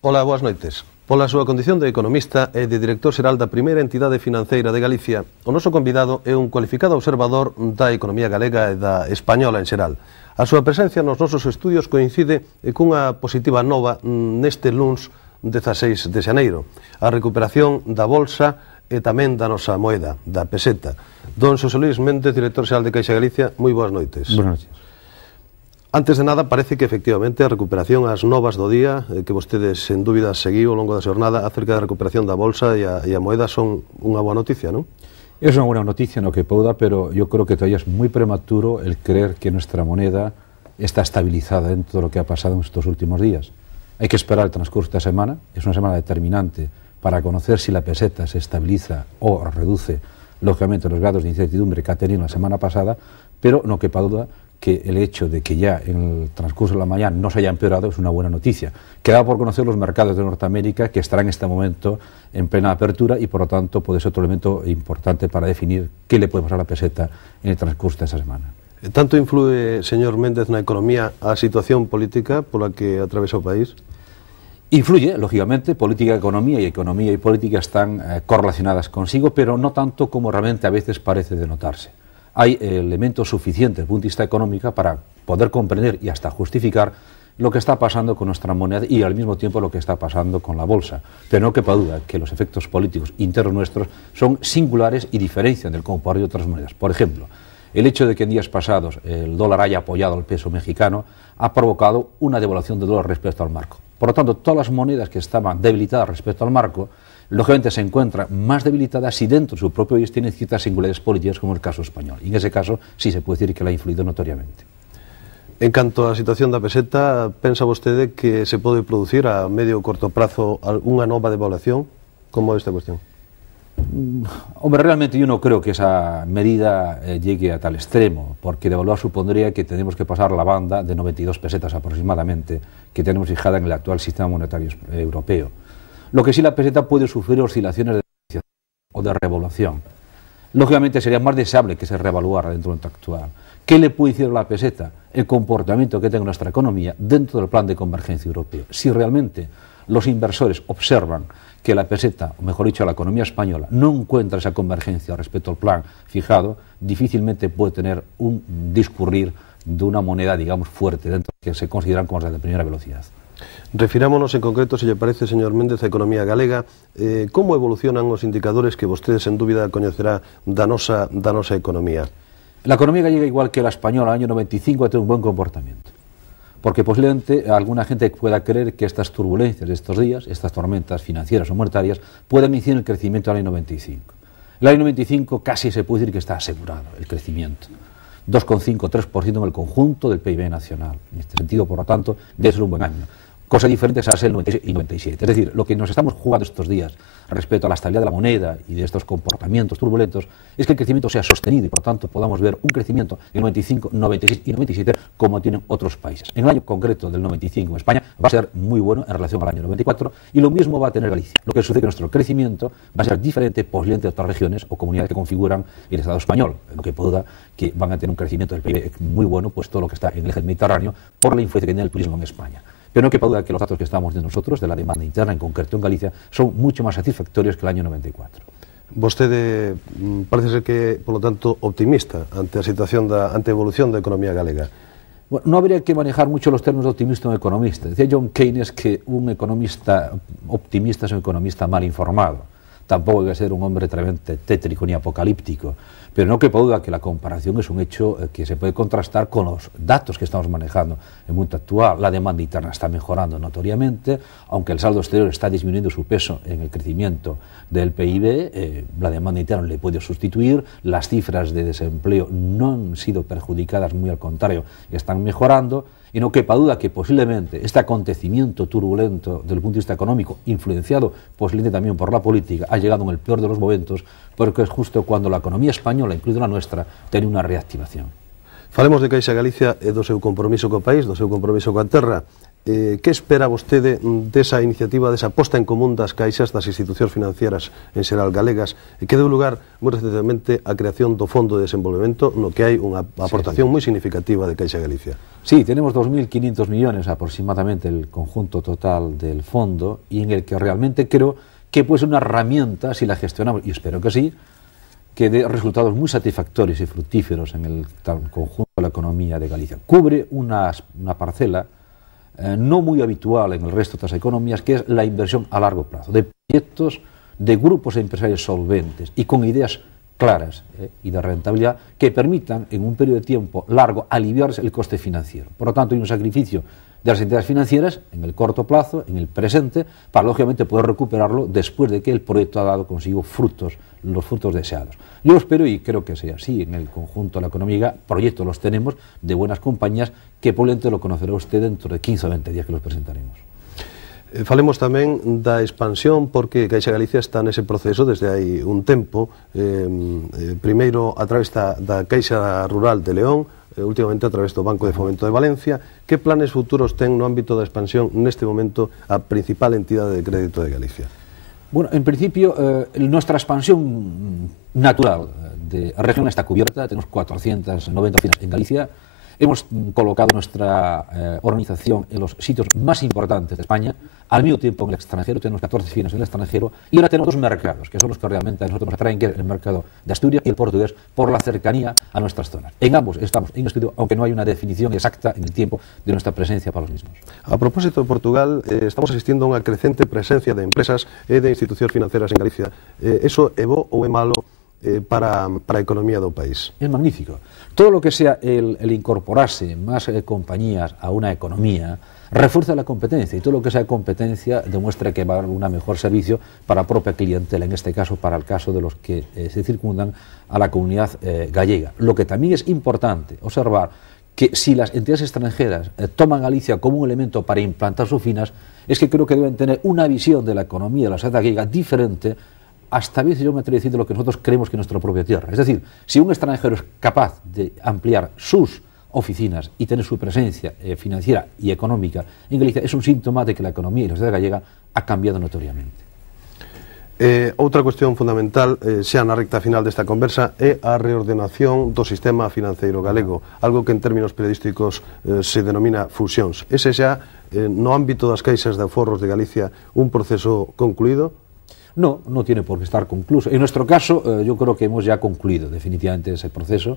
Ola, boas noites. Pola súa condición de economista e de director xeral da primeira entidade financeira de Galicia, o noso convidado é un cualificado observador da economía galega e da española en xeral. A súa presencia nos nosos estudios coincide cunha positiva nova neste luns 16 de xaneiro, a recuperación da bolsa e tamén da nosa moeda, da peseta. Don Xosé Luís Méndez, director xeral de Caixa Galicia, moi boas noites. Boas noites. Antes de nada, parece que efectivamente a recuperación, as novas do día, que vostedes sen dúbida seguiu ao longo da xornada acerca da recuperación da bolsa e a moeda son unha boa noticia, non? Es una buena noticia, no que pueda, pero yo creo que todavía es muy prematuro el creer que nuestra moneda está estabilizada en todo lo que ha pasado en estos últimos días. Hay que esperar el transcurso de esta semana, es una semana determinante para conocer si la peseta se estabiliza o reduce, lógicamente, los grados de incertidumbre que ha tenido la semana pasada, pero no quepa duda que el hecho de que ya en el transcurso de la mañana no se haya empeorado es una buena noticia. Queda por conocer los mercados de Norteamérica, que estarán en este momento en plena apertura y por lo tanto puede ser otro elemento importante para definir qué le puede pasar a la peseta en el transcurso de esa semana. Tanto influye, señor Méndez, na economía a situación política pola que atravesa o país? Influye, lógicamente, política, economía y política están correlacionadas consigo, pero no tanto como realmente a veces parece denotarse. Hay elementos suficientes desde el punto de vista económico para poder comprender y hasta justificar lo que está pasando con nuestra moneda y al mismo tiempo lo que está pasando con la bolsa. Pero no quepa duda que los efectos políticos internos nuestros son singulares y diferencian del comportamiento de otras monedas. Por ejemplo, el hecho de que en días pasados el dólar haya apoyado al peso mexicano ha provocado una devaluación del dólar respecto al marco. Por lo tanto, todas las monedas que estaban debilitadas respecto al marco, lógicamente se encuentran más debilitadas si dentro de su propio país tienen ciertas singularidades políticas, como el caso español. Y en ese caso sí se puede decir que la ha influido notoriamente. En canto á situación da peseta, pensa vostede que se pode producir a medio ou corto prazo unha nova devaluación? Como é esta cuestión? Hombre, realmente yo no creo que esa medida llegue a tal extremo, porque devaluar supondría que tenemos que pasar la banda de 92 pesetas aproximadamente que tenemos fijada en el actual sistema monetario europeo. Lo que sí, la peseta puede sufrir oscilaciones de depreciación o de revaluación. Lógicamente sería más deseable que se revaluara dentro del momento actual. ¿Qué le puede decir a la peseta? El comportamiento que tenga nuestra economía dentro del plan de convergencia europeo. Si realmente los inversores observan que la peseta, o mejor dicho, la economía española, no encuentra esa convergencia respecto al plan fijado, difícilmente puede tener un discurrir de una moneda, digamos, fuerte, dentro que se consideran como las de primera velocidad. Refirámonos en concreto, se lle parece, señor Méndez, a economía galega. Como evolucionan os indicadores que vostedes, sen dúbida, coñecerá da nosa economía? La economía gallega, igual que la española, el año 95, ha tenido un buen comportamiento. Porque posiblemente alguna gente pueda creer que estas turbulencias de estos días, estas tormentas financieras o monetarias, pueden incidir en el crecimiento del año 95. El año 95 casi se puede decir que está asegurado el crecimiento. 2,5-3% en el conjunto del PIB nacional. En este sentido, por lo tanto, debe ser un buen año. Cosa diferente es el 96 y 97. Es decir, lo que nos estamos jugando estos días respecto a la estabilidad de la moneda y de estos comportamientos turbulentos es que el crecimiento sea sostenido y, por tanto, podamos ver un crecimiento en 95, 96 y 97 como tienen otros países. En el año concreto del 95 en España va a ser muy bueno en relación al año 94 y lo mismo va a tener Galicia. Lo que sucede es que nuestro crecimiento va a ser diferente posiblemente de otras regiones o comunidades que configuran el Estado español, lo que pueda que van a tener un crecimiento del PIB muy bueno, pues todo lo que está en el eje mediterráneo por la influencia que tiene el turismo en España. Pero no quepa duda que los datos que estamos viendo nosotros, de la demanda interna, en concreto en Galicia, son mucho más satisfactorios que el año 94. Vostede parece ser que, por lo tanto, optimista ante a situación ante a evolución da economía galega. Bueno, no habría que manejar mucho los términos de optimista o economista. Decía John Keynes que un economista optimista es un economista mal informado. Tampoco hay que ser un hombre tremendamente tétrico ni apocalíptico, pero no quepa duda que la comparación es un hecho que se puede contrastar con los datos que estamos manejando en el mundo actual. La demanda interna está mejorando notoriamente, aunque el saldo exterior está disminuyendo su peso en el crecimiento del PIB, la demanda interna le puede sustituir, las cifras de desempleo no han sido perjudicadas, muy al contrario, están mejorando. Y no quepa duda que posiblemente este acontecimiento turbulento desde el punto de vista económico, influenciado posiblemente también por la política, ha llegado en el peor de los momentos, porque es justo cuando la economía española, incluida la nuestra, tiene una reactivación. Falemos de Caixa Galicia e do seu compromiso co país, do seu compromiso coa terra. que espera vostede desa iniciativa, desa posta en común das caixas, das institucións financieras en xeral galegas, que deu lugar moi recentemente á creación do Fondo de Desenvolvemento, no que hai unha aportación moi significativa de Caixa Galicia? Sí, tenemos 2.500 millones aproximadamente el conjunto total del fondo, y en el que realmente creo que puede ser una herramienta, si la gestionamos, y espero que sí, que dé resultados muy satisfactorios y fructíferos en el conjunto de la economía de Galicia. Cubre una parcela no muy habitual en el resto de las economías, que es la inversión a largo plazo, de proyectos de grupos empresarios solventes y con ideas claras y de rentabilidad que permitan en un periodo de tiempo largo aliviarse el coste financiero. Por lo tanto, hay un sacrificio de las entidades financieras en el corto plazo, en el presente, para lógicamente poder recuperarlo después de que el proyecto ha dado consigo los frutos deseados. Yo espero, y creo que sea así en el conjunto de la economía, proyectos los tenemos de buenas compañías que probablemente lo conocerá usted dentro de 15 o 20 días que los presentaremos. Falemos tamén da expansión, porque Caixa Galicia está nese proceso desde hai un tempo, primeiro a través da Caixa Rural de León, últimamente a través do Banco de Fomento de Valencia. Que planes futuros ten no ámbito da expansión neste momento a principal entidade de crédito de Galicia? Bueno, en principio, nuestra expansión natural de la región está cubierta, tenemos 490 oficinas en Galicia. Hemos colocado nuestra organización en los sitios más importantes de España, al mismo tiempo en el extranjero, tenemos 14 oficinas en el extranjero, y ahora tenemos dos mercados, que son los que realmente a nosotros nos atraen, que es el mercado de Asturias y el portugués, por la cercanía a nuestras zonas. En ambos estamos en estudio, aunque no hay una definición exacta en el tiempo de nuestra presencia para los mismos. A propósito de Portugal, estamos asistindo a unha crecente presencia de empresas e de institucións financieras en Galicia. Eso é bo ou é malo para a economía do país? Es magnífico. Todo lo que sea el incorporarse más compañías a una economía refuerza la competencia, y todo lo que sea competencia demuestra que va a haber un mejor servicio para la propia clientela, en este caso para el caso de los que se circundan a la comunidad gallega. Lo que también es importante observar que si las entidades extranjeras toman Galicia como un elemento para implantar sus finas, es que creo que deben tener una visión de la economía de la sociedad gallega diferente, hasta a veces yo me atrevo a decir de lo que nosotros creemos que es nuestra propia tierra. Es decir, si un extranjero es capaz de ampliar sus oficinas y tener su presencia financiera y económica en Galicia, es un síntoma de que la economía y la sociedad gallega ha cambiado notoriamente. Outra cuestión fundamental, xa na recta final desta conversa, é a reordenación do sistema financeiro galego, algo que en términos periodísticos se denomina fusións. Ese xa, no ámbito das caixas de aforros de Galicia, un proceso concluído? No, no tiene por qué estar concluso. En nuestro caso, yo creo que hemos ya concluido definitivamente ese proceso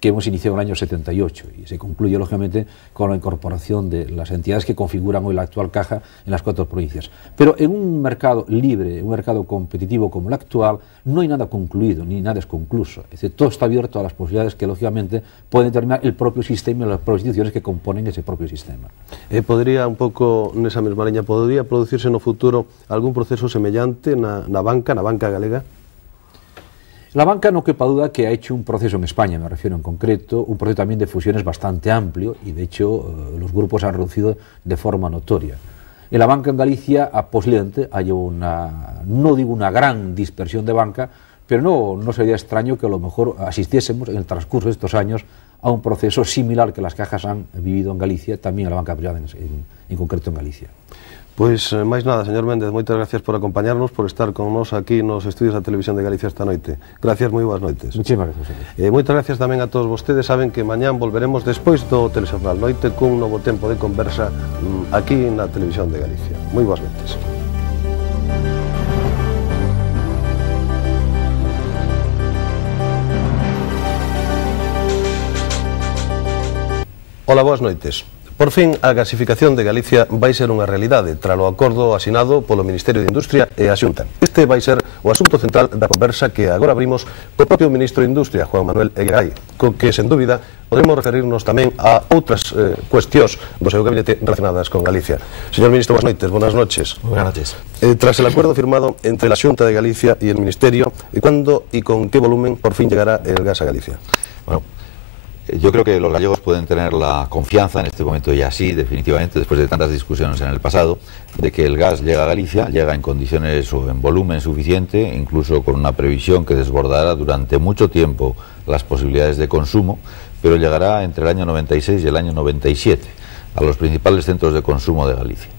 que hemos iniciado en el año 78 y se concluye, lógicamente, con la incorporación de las entidades que configuran hoy la actual caja en las 4 provincias. Pero en un mercado libre, un mercado competitivo como el actual, no hay nada concluido ni nada es concluso. Es decir, todo está abierto a las posibilidades que, lógicamente, pueden determinar el propio sistema y las propias instituciones que componen ese propio sistema. Podría, un pouco nesa mesma liña, podría producirse no futuro algún proceso semellante na banca galega? La banca, no quepa duda, que ha hecho un proceso en España, me refiero en concreto, un proceso también de fusiones bastante amplio, y de hecho los grupos han reducido de forma notoria. En la banca en Galicia posiblemente haya no digo una gran dispersión de banca, pero no sería extraño que a lo mejor asistiésemos en el transcurso de estos años a un proceso similar que las cajas han vivido en Galicia, también a la banca privada en concreto en Galicia. Pois, máis nada, señor Méndez, moitas gracias por acompañarnos, por estar con nos aquí nos estudios da Televisión de Galicia esta noite. Gracias, moi boas noites. Muchísimas gracias. Moitas gracias tamén a todos vostedes. Saben que mañán volveremos despois do Telexornal Noite cun novo tempo de conversa aquí na Televisión de Galicia. Moi boas noites. Hola, boas noites. Por fin, a gasificación de Galicia vai ser unha realidade tralo acordo asinado polo Ministerio de Industria e a Xunta. Este vai ser o asunto central da conversa que agora abrimos co propio Ministro de Industria, Juan Manuel Eguegai, co que, sen dúbida, podemos referirnos tamén a outras cuestións do seu gabinete relacionadas con Galicia. Señor Ministro, boas noites, buenas noches. Buenas noches. Tras el acuerdo firmado entre la Xunta de Galicia y el Ministerio, ¿cuándo y con qué volumen por fin llegará el gas a Galicia? Bueno, yo creo que los gallegos pueden tener la confianza en este momento, y así definitivamente, después de tantas discusiones en el pasado, de que el gas llega a Galicia, llega en condiciones o en volumen suficiente, incluso con una previsión que desbordará durante mucho tiempo las posibilidades de consumo, pero llegará entre el año 96 y el año 97. a los principales centros de consumo de Galicia.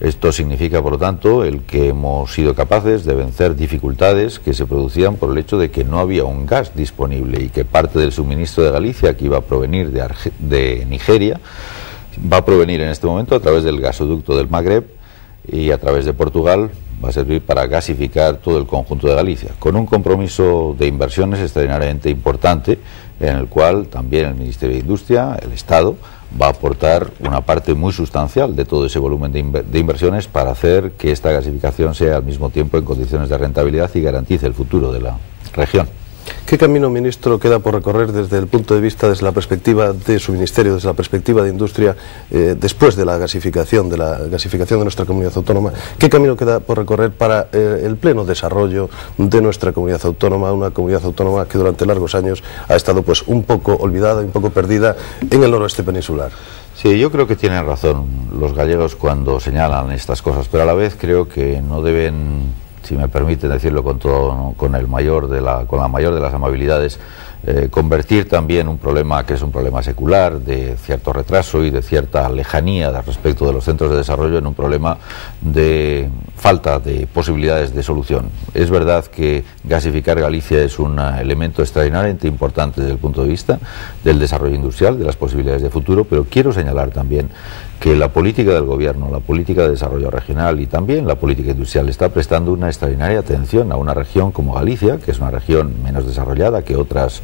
Esto significa, por lo tanto, el que hemos sido capaces de vencer dificultades que se producían por el hecho de que no había un gas disponible y que parte del suministro de Galicia, que iba a provenir de Nigeria, va a provenir en este momento a través del gasoducto del Magreb y a través de Portugal va a servir para gasificar todo el conjunto de Galicia, con un compromiso de inversiones extraordinariamente importante, en el cual también el Ministerio de Industria, el Estado, va a aportar una parte muy sustancial de todo ese volumen de inversiones para hacer que esta gasificación sea al mismo tiempo en condiciones de rentabilidad y garantice el futuro de la región. ¿Qué camino, ministro, queda por recorrer desde el punto de vista, desde la perspectiva de su ministerio, desde la perspectiva de industria, después de la gasificación de nuestra comunidad autónoma? ¿Qué camino queda por recorrer para el pleno desarrollo de nuestra comunidad autónoma, una comunidad autónoma que durante largos años ha estado pues un poco olvidada, un poco perdida en el noroeste peninsular? Sí, yo creo que tienen razón los gallegos cuando señalan estas cosas, pero a la vez creo que no deben, si me permiten decirlo con la mayor de las amabilidades, convertir también un problema que es un problema secular, de cierto retraso y de cierta lejanía respecto de los centros de desarrollo, en un problema de falta de posibilidades de solución. Es verdad que gasificar Galicia es un elemento extraordinariamente importante desde el punto de vista del desarrollo industrial, de las posibilidades de futuro, pero quiero señalar también que la política del gobierno, la política de desarrollo regional y también la política industrial está prestando una extraordinaria atención a una región como Galicia, que es una región menos desarrollada que otras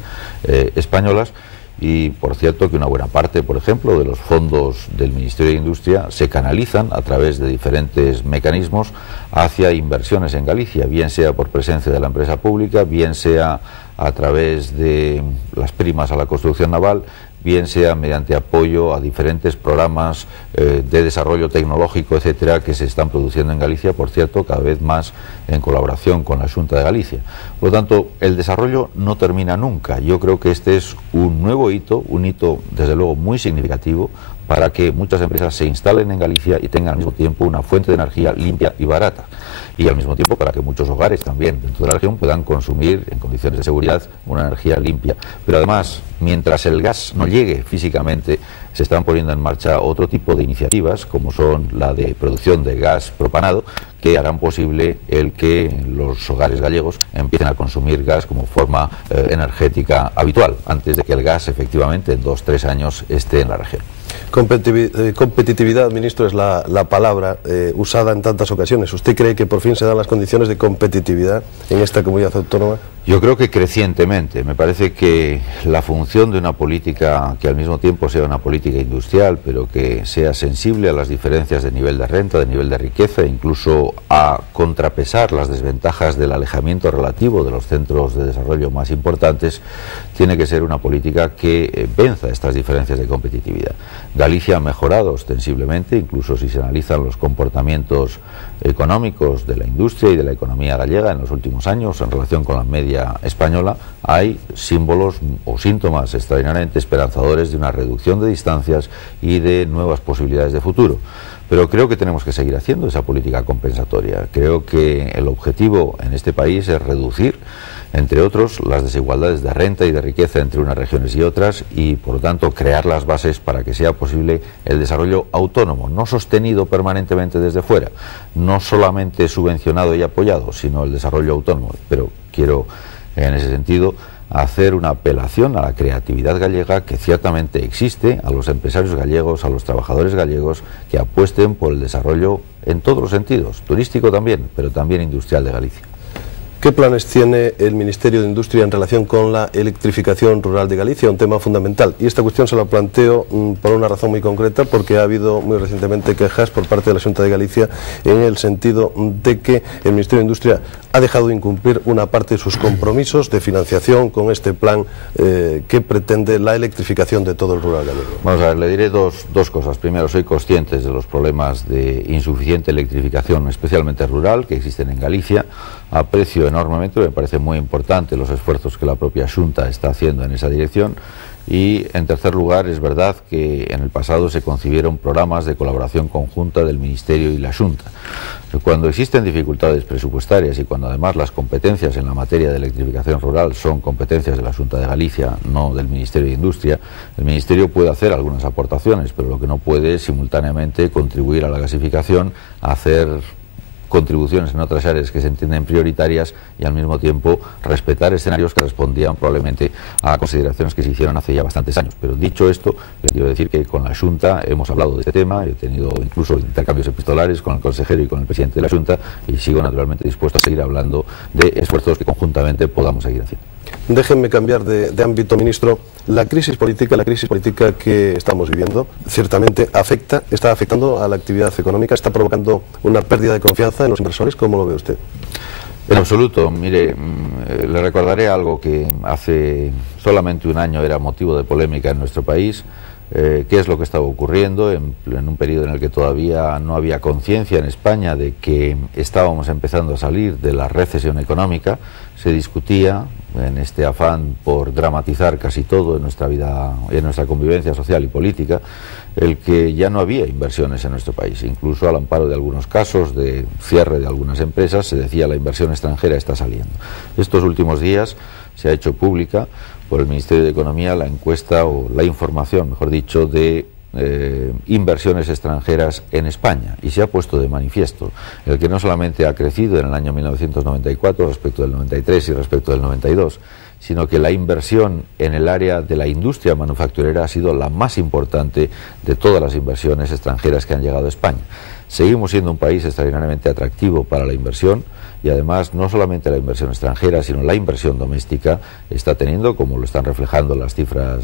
españolas, y por cierto que una buena parte, por ejemplo, de los fondos del Ministerio de Industria se canalizan a través de diferentes mecanismos hacia inversiones en Galicia, bien sea por presencia de la empresa pública, bien sea a través de las primas a la construcción naval, bien sea mediante apoyo a diferentes programas de desarrollo tecnológico, etcétera, que se están produciendo en Galicia, por cierto, cada vez más en colaboración con la Xunta de Galicia. Por lo tanto, el desarrollo no termina nunca. Yo creo que este es un nuevo hito, un hito desde luego muy significativo, para que muchas empresas se instalen en Galicia y tengan al mismo tiempo una fuente de energía limpia y barata. Y al mismo tiempo para que muchos hogares también dentro de la región puedan consumir en condiciones de seguridad una energía limpia. Pero además, mientras el gas no llegue físicamente, se están poniendo en marcha otro tipo de iniciativas, como son la de producción de gas propanado, que harán posible el que los hogares gallegos empiecen a consumir gas como forma energética habitual, antes de que el gas efectivamente en 2 o 3 años esté en la región. Competitividad, ministro, es la palabra usada en tantas ocasiones. ¿Usted cree que por fin se dan las condiciones de competitividad en esta comunidad autónoma? Yo creo que crecientemente. Me parece que la función de una política que al mismo tiempo sea una política industrial, pero que sea sensible a las diferencias de nivel de renta, de nivel de riqueza, incluso a contrapesar las desventajas del alejamiento relativo de los centros de desarrollo más importantes, tiene que ser una política que venza estas diferencias de competitividad. Galicia ha mejorado ostensiblemente, incluso si se analizan los comportamientos económicos de la industria y de la economía gallega en los últimos años en relación con la media española. Hay símbolos o síntomas extraordinariamente esperanzadores de una reducción de distancias y de nuevas posibilidades de futuro. Pero creo que tenemos que seguir haciendo esa política compensatoria. Creo que el objetivo en este país es reducir, entre otros, las desigualdades de renta y de riqueza entre unas regiones y otras, y por lo tanto crear las bases para que sea posible el desarrollo autónomo, no sostenido permanentemente desde fuera, no solamente subvencionado y apoyado, sino el desarrollo autónomo. Pero quiero, en ese sentido, hacer una apelación a la creatividad gallega, que ciertamente existe, a los empresarios gallegos, a los trabajadores gallegos, que apuesten por el desarrollo en todos los sentidos, turístico también, pero también industrial de Galicia. ¿Qué planes tiene el Ministerio de Industria en relación con la electrificación rural de Galicia? Un tema fundamental. Y esta cuestión se la planteo por una razón muy concreta, porque ha habido muy recientemente quejas por parte de la Xunta de Galicia en el sentido de que el Ministerio de Industria ha dejado de incumplir una parte de sus compromisos de financiación con este plan que pretende la electrificación de todo el rural gallego. Vamos a ver, le diré dos cosas. Primero, soy consciente de los problemas de insuficiente electrificación, especialmente rural, que existen en Galicia. Aprecio enormemente, me parece muy importante los esfuerzos que la propia Xunta está haciendo en esa dirección. Y en tercer lugar, es verdad que en el pasado se concibieron programas de colaboración conjunta del Ministerio y la Xunta. Cuando existen dificultades presupuestarias y cuando además las competencias en la materia de electrificación rural son competencias de la Xunta de Galicia, no del Ministerio de Industria, el Ministerio puede hacer algunas aportaciones, pero lo que no puede es simultáneamente contribuir a la gasificación, a hacer contribuciones en otras áreas que se entienden prioritarias y al mismo tiempo respetar escenarios que respondían probablemente a consideraciones que se hicieron hace ya bastantes años. Pero dicho esto, les quiero decir que con la Xunta hemos hablado de este tema, he tenido incluso intercambios epistolares con el consejero y con el presidente de la Xunta y sigo naturalmente dispuesto a seguir hablando de esfuerzos que conjuntamente podamos seguir haciendo. Déjenme cambiar de ámbito, ministro. La crisis política que estamos viviendo, ciertamente está afectando a la actividad económica, está provocando una pérdida de confianza en los inversores. ¿Cómo lo ve usted? En absoluto. Mire, le recordaré algo que hace solamente un año era motivo de polémica en nuestro país. ¿Qué es lo que estaba ocurriendo en un periodo en el que todavía no había conciencia en España de que estábamos empezando a salir de la recesión económica? Se discutía, en este afán por dramatizar casi todo en nuestra vida, en nuestra convivencia social y política, el que ya no había inversiones en nuestro país. Incluso al amparo de algunos casos de cierre de algunas empresas se decía la inversión extranjera está saliendo. Estos últimos días se ha hecho pública por el Ministerio de Economía la encuesta o la información, mejor dicho, de inversiones extranjeras en España y se ha puesto de manifiesto el que no solamente ha crecido en el año 1994 respecto del 93 y respecto del 92, sino que la inversión en el área de la industria manufacturera ha sido la más importante de todas las inversiones extranjeras que han llegado a España. Seguimos siendo un país extraordinariamente atractivo para la inversión y además no solamente la inversión extranjera, sino la inversión doméstica está teniendo, como lo están reflejando las cifras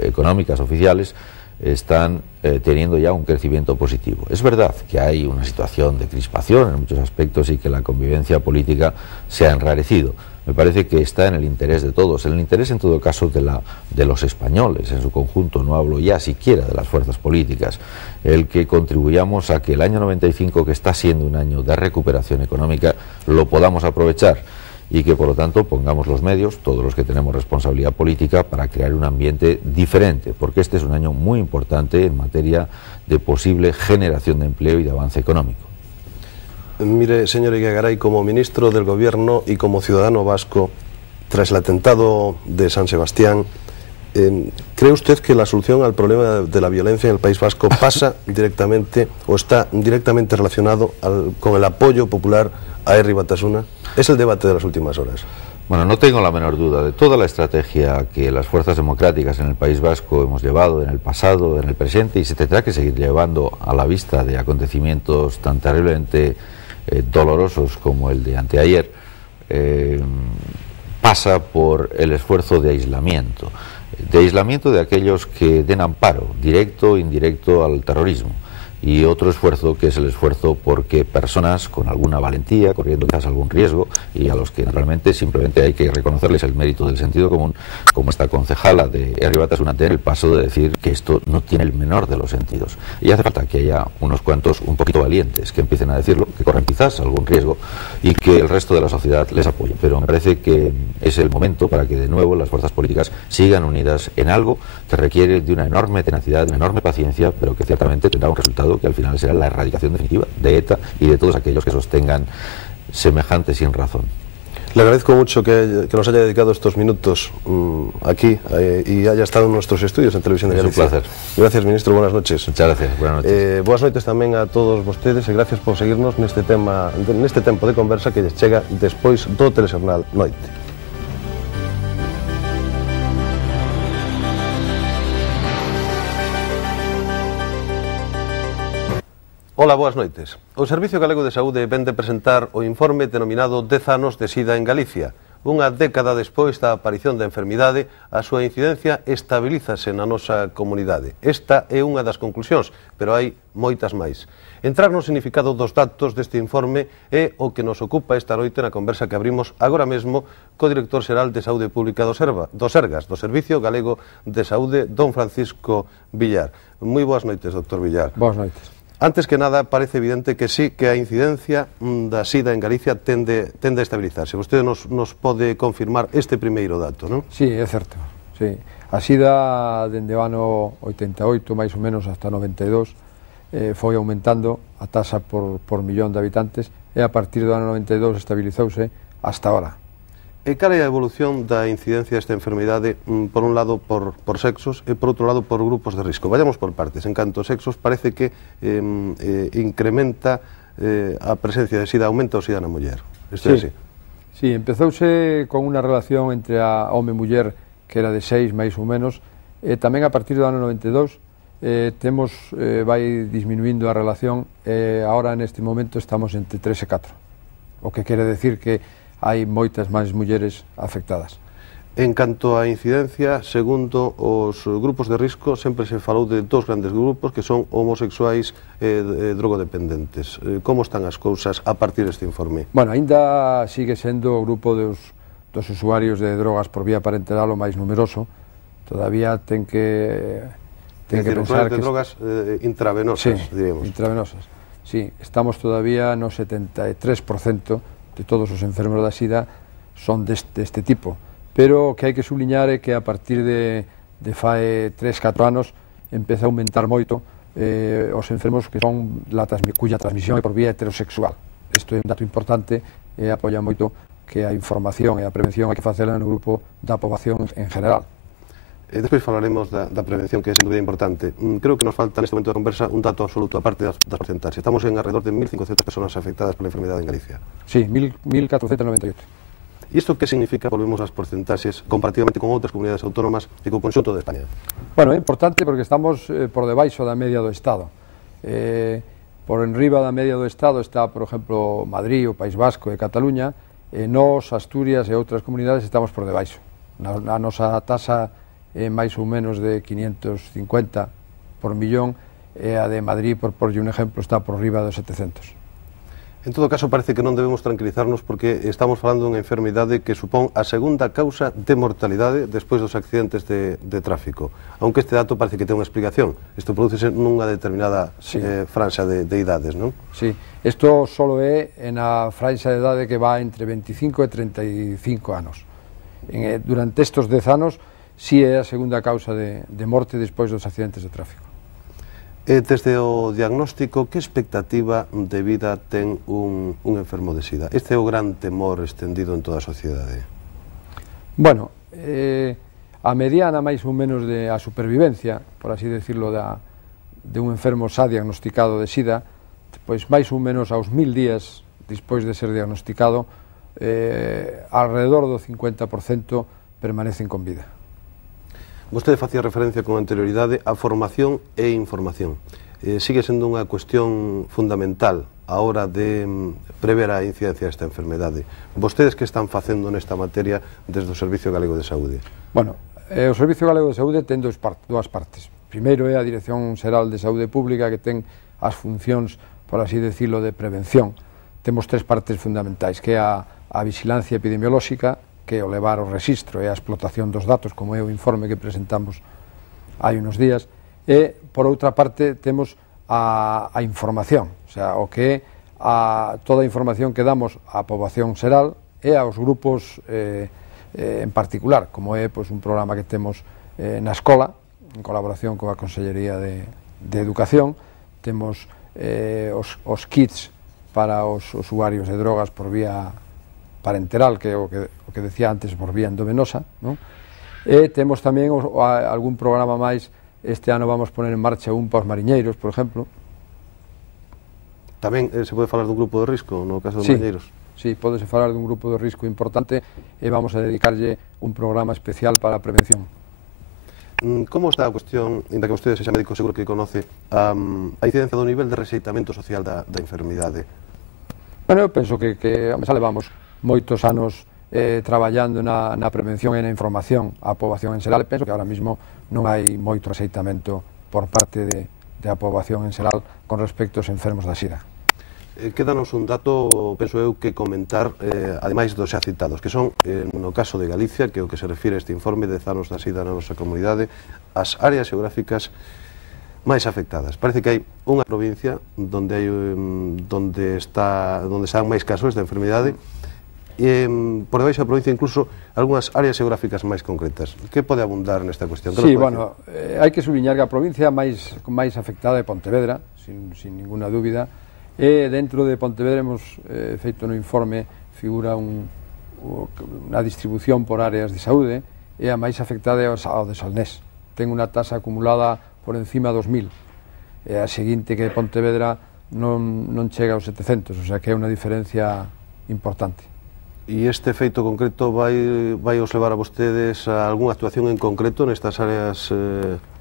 económicas oficiales, están teniendo ya un crecimiento positivo. Es verdad que hay una situación de crispación en muchos aspectos y que la convivencia política se ha enrarecido. Me parece que está en el interés de todos, en el interés en todo caso de los españoles en su conjunto, no hablo ya siquiera de las fuerzas políticas, el que contribuyamos a que el año 95, que está siendo un año de recuperación económica, lo podamos aprovechar y que por lo tanto pongamos los medios, todos los que tenemos responsabilidad política, para crear un ambiente diferente, porque este es un año muy importante en materia de posible generación de empleo y de avance económico. Mire, señor Eguiagaray, como ministro del Gobierno y como ciudadano vasco, tras el atentado de San Sebastián, ¿cree usted que la solución al problema de la violencia en el País Vasco pasa directamente o está directamente relacionado con el apoyo popular a Herri Batasuna? Es el debate de las últimas horas. Bueno, no tengo la menor duda de toda la estrategia que las fuerzas democráticas en el País Vasco hemos llevado en el pasado, en el presente, y se tendrá que seguir llevando a la vista de acontecimientos tan terriblemente dolorosos como el de anteayer, pasa por el esfuerzo de aislamiento de aquellos que den amparo, directo o indirecto, al terrorismo. Y otro esfuerzo que es el esfuerzo porque personas con alguna valentía, corriendo quizás algún riesgo, y a los que realmente simplemente hay que reconocerles el mérito del sentido común, como esta concejala de Herri Batasuna, den el paso de decir que esto no tiene el menor de los sentidos. Y hace falta que haya unos cuantos un poquito valientes que empiecen a decirlo, que corren quizás algún riesgo y que el resto de la sociedad les apoye. Pero me parece que es el momento para que de nuevo las fuerzas políticas sigan unidas en algo que requiere de una enorme tenacidad, de una enorme paciencia, pero que ciertamente tendrá un resultado que al final será la erradicación definitiva de ETA y de todos aquellos que sostengan semejante sin razón. Le agradezco mucho que nos haya dedicado estos minutos aquí y haya estado en nuestros estudios en Televisión de Galicia. Es un placer. Gracias, ministro, buenas noches. Muchas gracias, buenas noches. Boas noites tamén a todos vostedes e gracias por seguirnos neste tempo de conversa que lles chega despois do Telexornal Noite. Ola, boas noites. O Servicio Galego de Saúde vén de presentar o informe denominado 10 anos de SIDA en Galicia. Unha década despois da aparición da enfermidade, a súa incidencia estabilízase na nosa comunidade. Esta é unha das conclusións, pero hai moitas máis. Entrar no significado dos datos deste informe é o que nos ocupa esta noite na conversa que abrimos agora mesmo co director xeral de Saúde Pública do Sergas, do Servicio Galego de Saúde, don Francisco Villar. Moi boas noites, doctor Villar. Boas noites. Antes que nada, parece evidente que sí, que a incidencia da SIDA en Galicia tende a estabilizarse. Vostede nos pode confirmar este primeiro dato, non? Sí, é certo. Sí. A sida dende o ano 88 máis ou menos hasta 92 foi aumentando a tasa por millón de habitantes e a partir do ano 92 estabilizouse hasta ahora. E cal é a evolución da incidencia desta enfermidade, por un lado por sexos e por outro lado por grupos de risco? Vayamos por partes. En canto a sexos, parece que incrementa a presencia de sida, aumenta o sida na muller. Isto é así? Sí, empezouse con unha relación entre a home e muller que era de 6 máis ou menos, e tamén a partir do ano 92 vai disminuindo a relación e agora neste momento estamos entre 3 e 4, o que quere decir que hai moitas máis mulleres afectadas. En canto á incidencia, segundo os grupos de risco, sempre se falou de dos grandes grupos que son homosexuais e drogodependentes. Como están as cousas a partir deste informe? Bueno, aínda sigue sendo o grupo dos usuarios de drogas por vía parenteral o máis numeroso. Todavía ten que pensar que... de drogas intravenosas, diríamos. Intravenosas. Sí, estamos todavía no 73% de todos os enfermos da sida son deste tipo. Pero o que hai que subliñar é que a partir de fai 3-4 anos empeza a aumentar moito os enfermos que son cuya transmisión é por vía heterosexual. Isto é un dato importante e apoia moito que a información e a prevención hai que facela no grupo da poboación en general. Despois falaremos da prevención, que é sen dúbida importante. Creo que nos falta neste momento de conversa un dato absoluto, aparte das porcentaxes. Estamos en alrededor de 1.500 persoas afectadas pola enfermedade en Galicia. Sí, 1.498. E isto que significa, volvemos ás porcentaxes, comparativamente con outras comunidades autónomas e co conxunto de España? Bueno, é importante porque estamos por debaixo da media do Estado. Por enriba da media do Estado está, por exemplo, Madrid, o País Vasco e Cataluña, e nós, Asturias e outras comunidades estamos por debaixo. A nosa tasa é máis ou menos de 550 por millón e a de Madrid, por un exemplo, está por riba dos 700. En todo caso, parece que non debemos tranquilizarnos porque estamos falando dunha enfermidade que supón a segunda causa de mortalidade despois dos accidentes de tráfico. Aunque este dato parece que ten unha explicación. Isto produce nunha determinada franxa de idades, non? Sí, isto só é na franxa de idade que va entre 25 e 35 anos. Durante estes 10 anos, sí é a segunda causa de morte despois dos accidentes de tráfico. Desde o diagnóstico, que expectativa de vida ten un enfermo de sida? Este é o gran temor extendido en toda a sociedade. Bueno, a mediana máis ou menos de a supervivencia, por así decirlo, de un enfermo xa diagnosticado de sida, pois máis ou menos aos 1000 días despois de ser diagnosticado, alrededor do 50% permanecen con vida. Vostede facía referencia con anterioridade a formación e información. Sigue sendo unha cuestión fundamental a hora de prever a incidencia desta enfermedade. Vostedes que están facendo nesta materia desde o Servicio Galego de Saúde? Bueno, o Servicio Galego de Saúde ten dúas partes. Primeiro é a Dirección Xeral de Saúde Pública, que ten as funcións, por así decirlo, de prevención. Temos tres partes fundamentais, que é a vigilancia epidemiolóxica, que é o levar o registro e a explotación dos datos, como é o informe que presentamos hai uns días, e, por outra parte, temos a información, o sea, o que é toda a información que damos á poboación xeral e aos grupos en particular, como é un programa que temos na escola, en colaboración coa Consellería de Educación. Temos os kits para os usuarios de drogas por vía parenteral, que é o que decía antes, por vía endovenosa, non? E temos tamén algún programa máis. Este ano vamos poner en marcha un para os mariñeiros, por exemplo. Tamén se pode falar dun grupo de risco no caso dos mariñeiros? Sí, pódese falar dun grupo de risco importante e vamos a dedicarlle un programa especial para a prevención. Como está a cuestión, inda que vostede sexa médico, seguro que conoce a incidencia do nivel de rexeitamento social da enfermidade? Bueno, eu penso que xa levamos moitos anos traballando na prevención e na información á poboación en xeral. Penso que ahora mesmo non hai moito rexeitamento por parte da poboación en xeral con respecto aos enfermos da sida. Quédanos un dato, penso eu, que comentar, ademais dos xa citados, que son, no caso de Galicia, que é o que se refire a este informe de 10 anos da sida na nosa comunidade, as áreas xeográficas máis afectadas. Parece que hai unha provincia onde están máis casos da enfermidade por debaixo da provincia incluso algunhas áreas geográficas máis concretas. Que pode abundar nesta cuestión? Sí, bueno, hai que subliñar que a provincia máis afectada é Pontevedra, sin ninguna dúbida, e dentro de Pontevedra hemos feito no informe, figura unha distribución por áreas de saúde, e a máis afectada é ao de Salnés. Ten unha tasa acumulada por encima dos 1000, e a seguinte que Pontevedra non chega aos 700, o sea que é unha diferencia importante. E este feito concreto vai os levar a vostedes a algunha actuación en concreto nestas áreas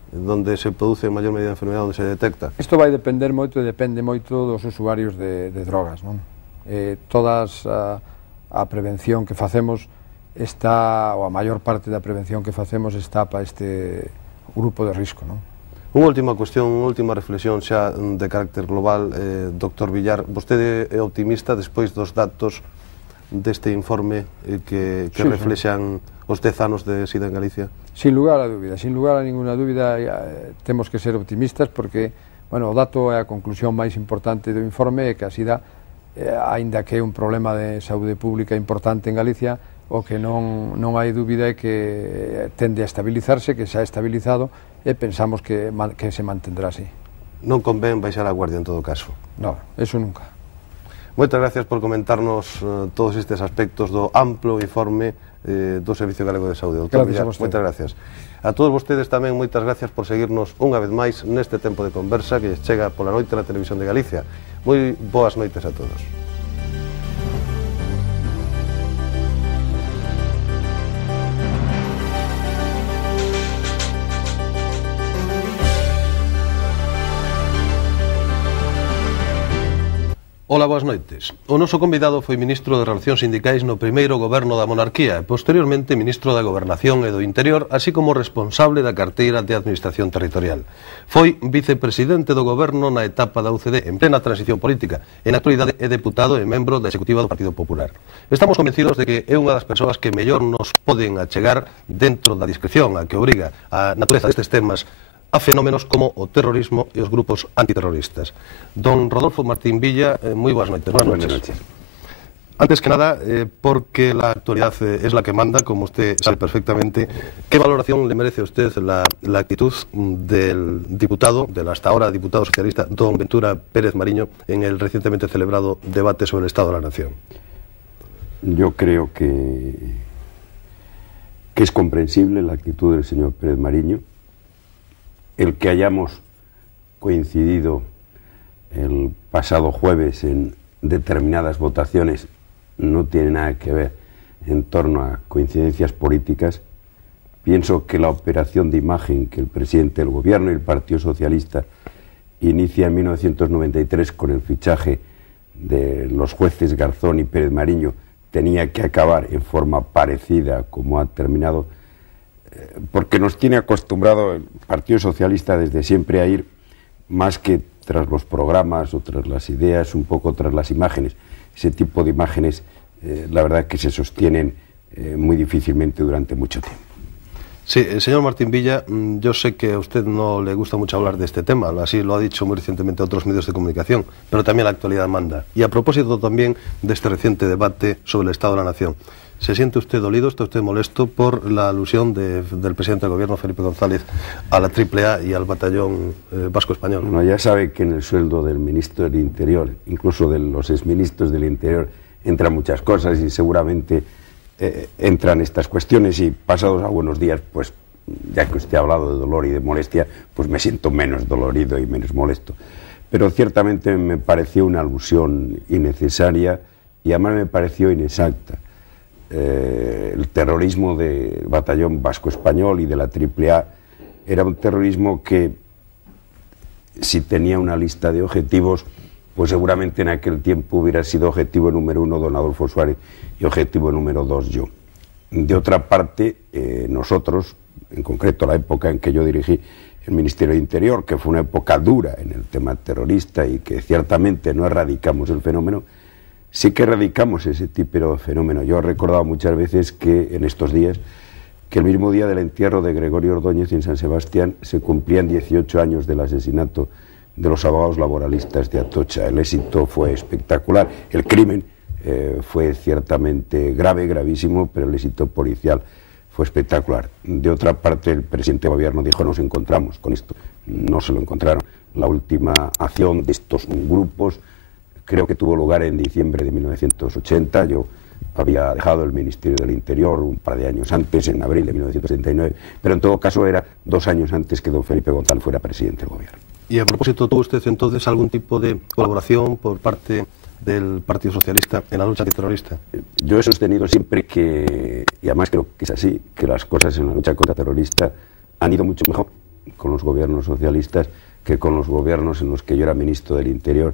donde se produce en maior medida a enfermedade, onde se detecta? Isto vai depender moito e depende moito dos usuarios de drogas, non? Todas a prevención que facemos está, ou a maior parte da prevención que facemos está para este grupo de risco, non? Unha última cuestión, unha última reflexión xa de carácter global, doctor Villar. Vostede é optimista despois dos datos deste informe que reflexan os 10 anos de SIDA en Galicia? Sin lugar a dúbida, sin lugar a ninguna dúbida, temos que ser optimistas porque, bueno, o dato é a conclusión máis importante do informe é que a SIDA, aínda que é un problema de saúde pública importante en Galicia, o que non hai dúbida é que tende a estabilizarse, que xa é estabilizado, e pensamos que se mantendrá así. Non convén baixar a guardia en todo caso? Non, eso nunca. Moitas gracias por comentarnos todos estes aspectos do amplo informe do Servicio Galego de Saúde. Doctor Villar, moitas gracias. A todos vostedes tamén moitas gracias por seguirnos unha vez máis neste tempo de conversa que chega pola noite na Televisión de Galicia. Moi boas noites a todos. Ola, boas noites. O noso convidado foi ministro de Relacións Sindicais no primeiro goberno da monarquía e posteriormente ministro da Gobernación e do Interior, así como responsable da carteira de Administración Territorial. Foi vicepresidente do goberno na etapa da UCD en plena transición política e na actualidade é deputado e membro da executiva do Partido Popular. Estamos convencidos de que é unha das persoas que mellor nos poden achegar dentro da discreción a que obriga a natureza destes temas a fenómenos como o terrorismo e os grupos antiterroristas. Don Rodolfo Martín Villa, moi boas noites. Buenas noches. Antes que nada, porque la actualidad es la que manda, como usted sabe perfectamente, ¿qué valoración le merece a usted la actitud del diputado, del hasta ahora diputado socialista, don Ventura Pérez Mariño, en el recientemente celebrado debate sobre el Estado de la Nación? Yo creo que es comprensible la actitud del señor Pérez Mariño. El que hayamos coincidido el pasado jueves en determinadas votaciones no tiene nada que ver en torno a coincidencias políticas. Pienso que la operación de imagen que el presidente del gobierno y el Partido Socialista inicia en 1993 con el fichaje de los jueces Garzón y Pérez Mariño tenía que acabar en forma parecida como ha terminado, porque nos tiene acostumbrado el Partido Socialista desde siempre a ir más que tras los programas o tras las ideas, un poco tras las imágenes. Ese tipo de imágenes, la verdad que se sostienen muy difícilmente durante mucho tiempo. Sí, señor Martín Villa, yo sé que a usted no le gusta mucho hablar de este tema, así lo ha dicho muy recientemente a otros medios de comunicación, pero también la actualidad manda. Y a propósito también de este reciente debate sobre el Estado de la Nación, ¿se siente usted dolido, está usted molesto por la alusión del presidente del gobierno, Felipe González, a la AAA y al batallón vasco español? Bueno, ya sabe que en el sueldo del ministro del Interior, incluso de los exministros del Interior, entran muchas cosas y seguramente entran estas cuestiones, y pasados algunos días, pues ya que usted ha hablado de dolor y de molestia, pues me siento menos dolorido y menos molesto. Pero ciertamente me pareció una alusión innecesaria y además me pareció inexacta. El terrorismo del batallón vasco español y de la AAA era un terrorismo que, si tenía una lista de objetivos, pues seguramente en aquel tiempo hubiera sido objetivo número 1 don Adolfo Suárez y objetivo número 2 yo. De otra parte, nosotros, en concreto la época en que yo dirigí el Ministerio de Interior, que fue una época dura en el tema terrorista y que ciertamente no erradicamos el fenómeno, sí que erradicamos ese tipo de fenómeno. Yo he recordado muchas veces que en estos días, que el mismo día del entierro de Gregorio Ordóñez en San Sebastián se cumplían 18 años del asesinato de los abogados laboralistas de Atocha. El éxito fue espectacular. El crimen fue ciertamente grave, gravísimo, pero el éxito policial fue espectacular. De otra parte, el presidente de gobierno dijo: nos encontramos con esto. No se lo encontraron. La última acción de estos grupos creo que tuvo lugar en diciembre de 1980. Yo había dejado el Ministerio del Interior un par de años antes, en abril de 1979, pero en todo caso era 2 años antes que don Felipe González fuera presidente del gobierno. Y a propósito, ¿tuvo usted entonces algún tipo de colaboración por parte del Partido Socialista en la lucha antiterrorista? Yo he sostenido siempre que, y además creo que es así, que las cosas en la lucha contra terrorista han ido mucho mejor con los gobiernos socialistas que con los gobiernos en los que yo era ministro del Interior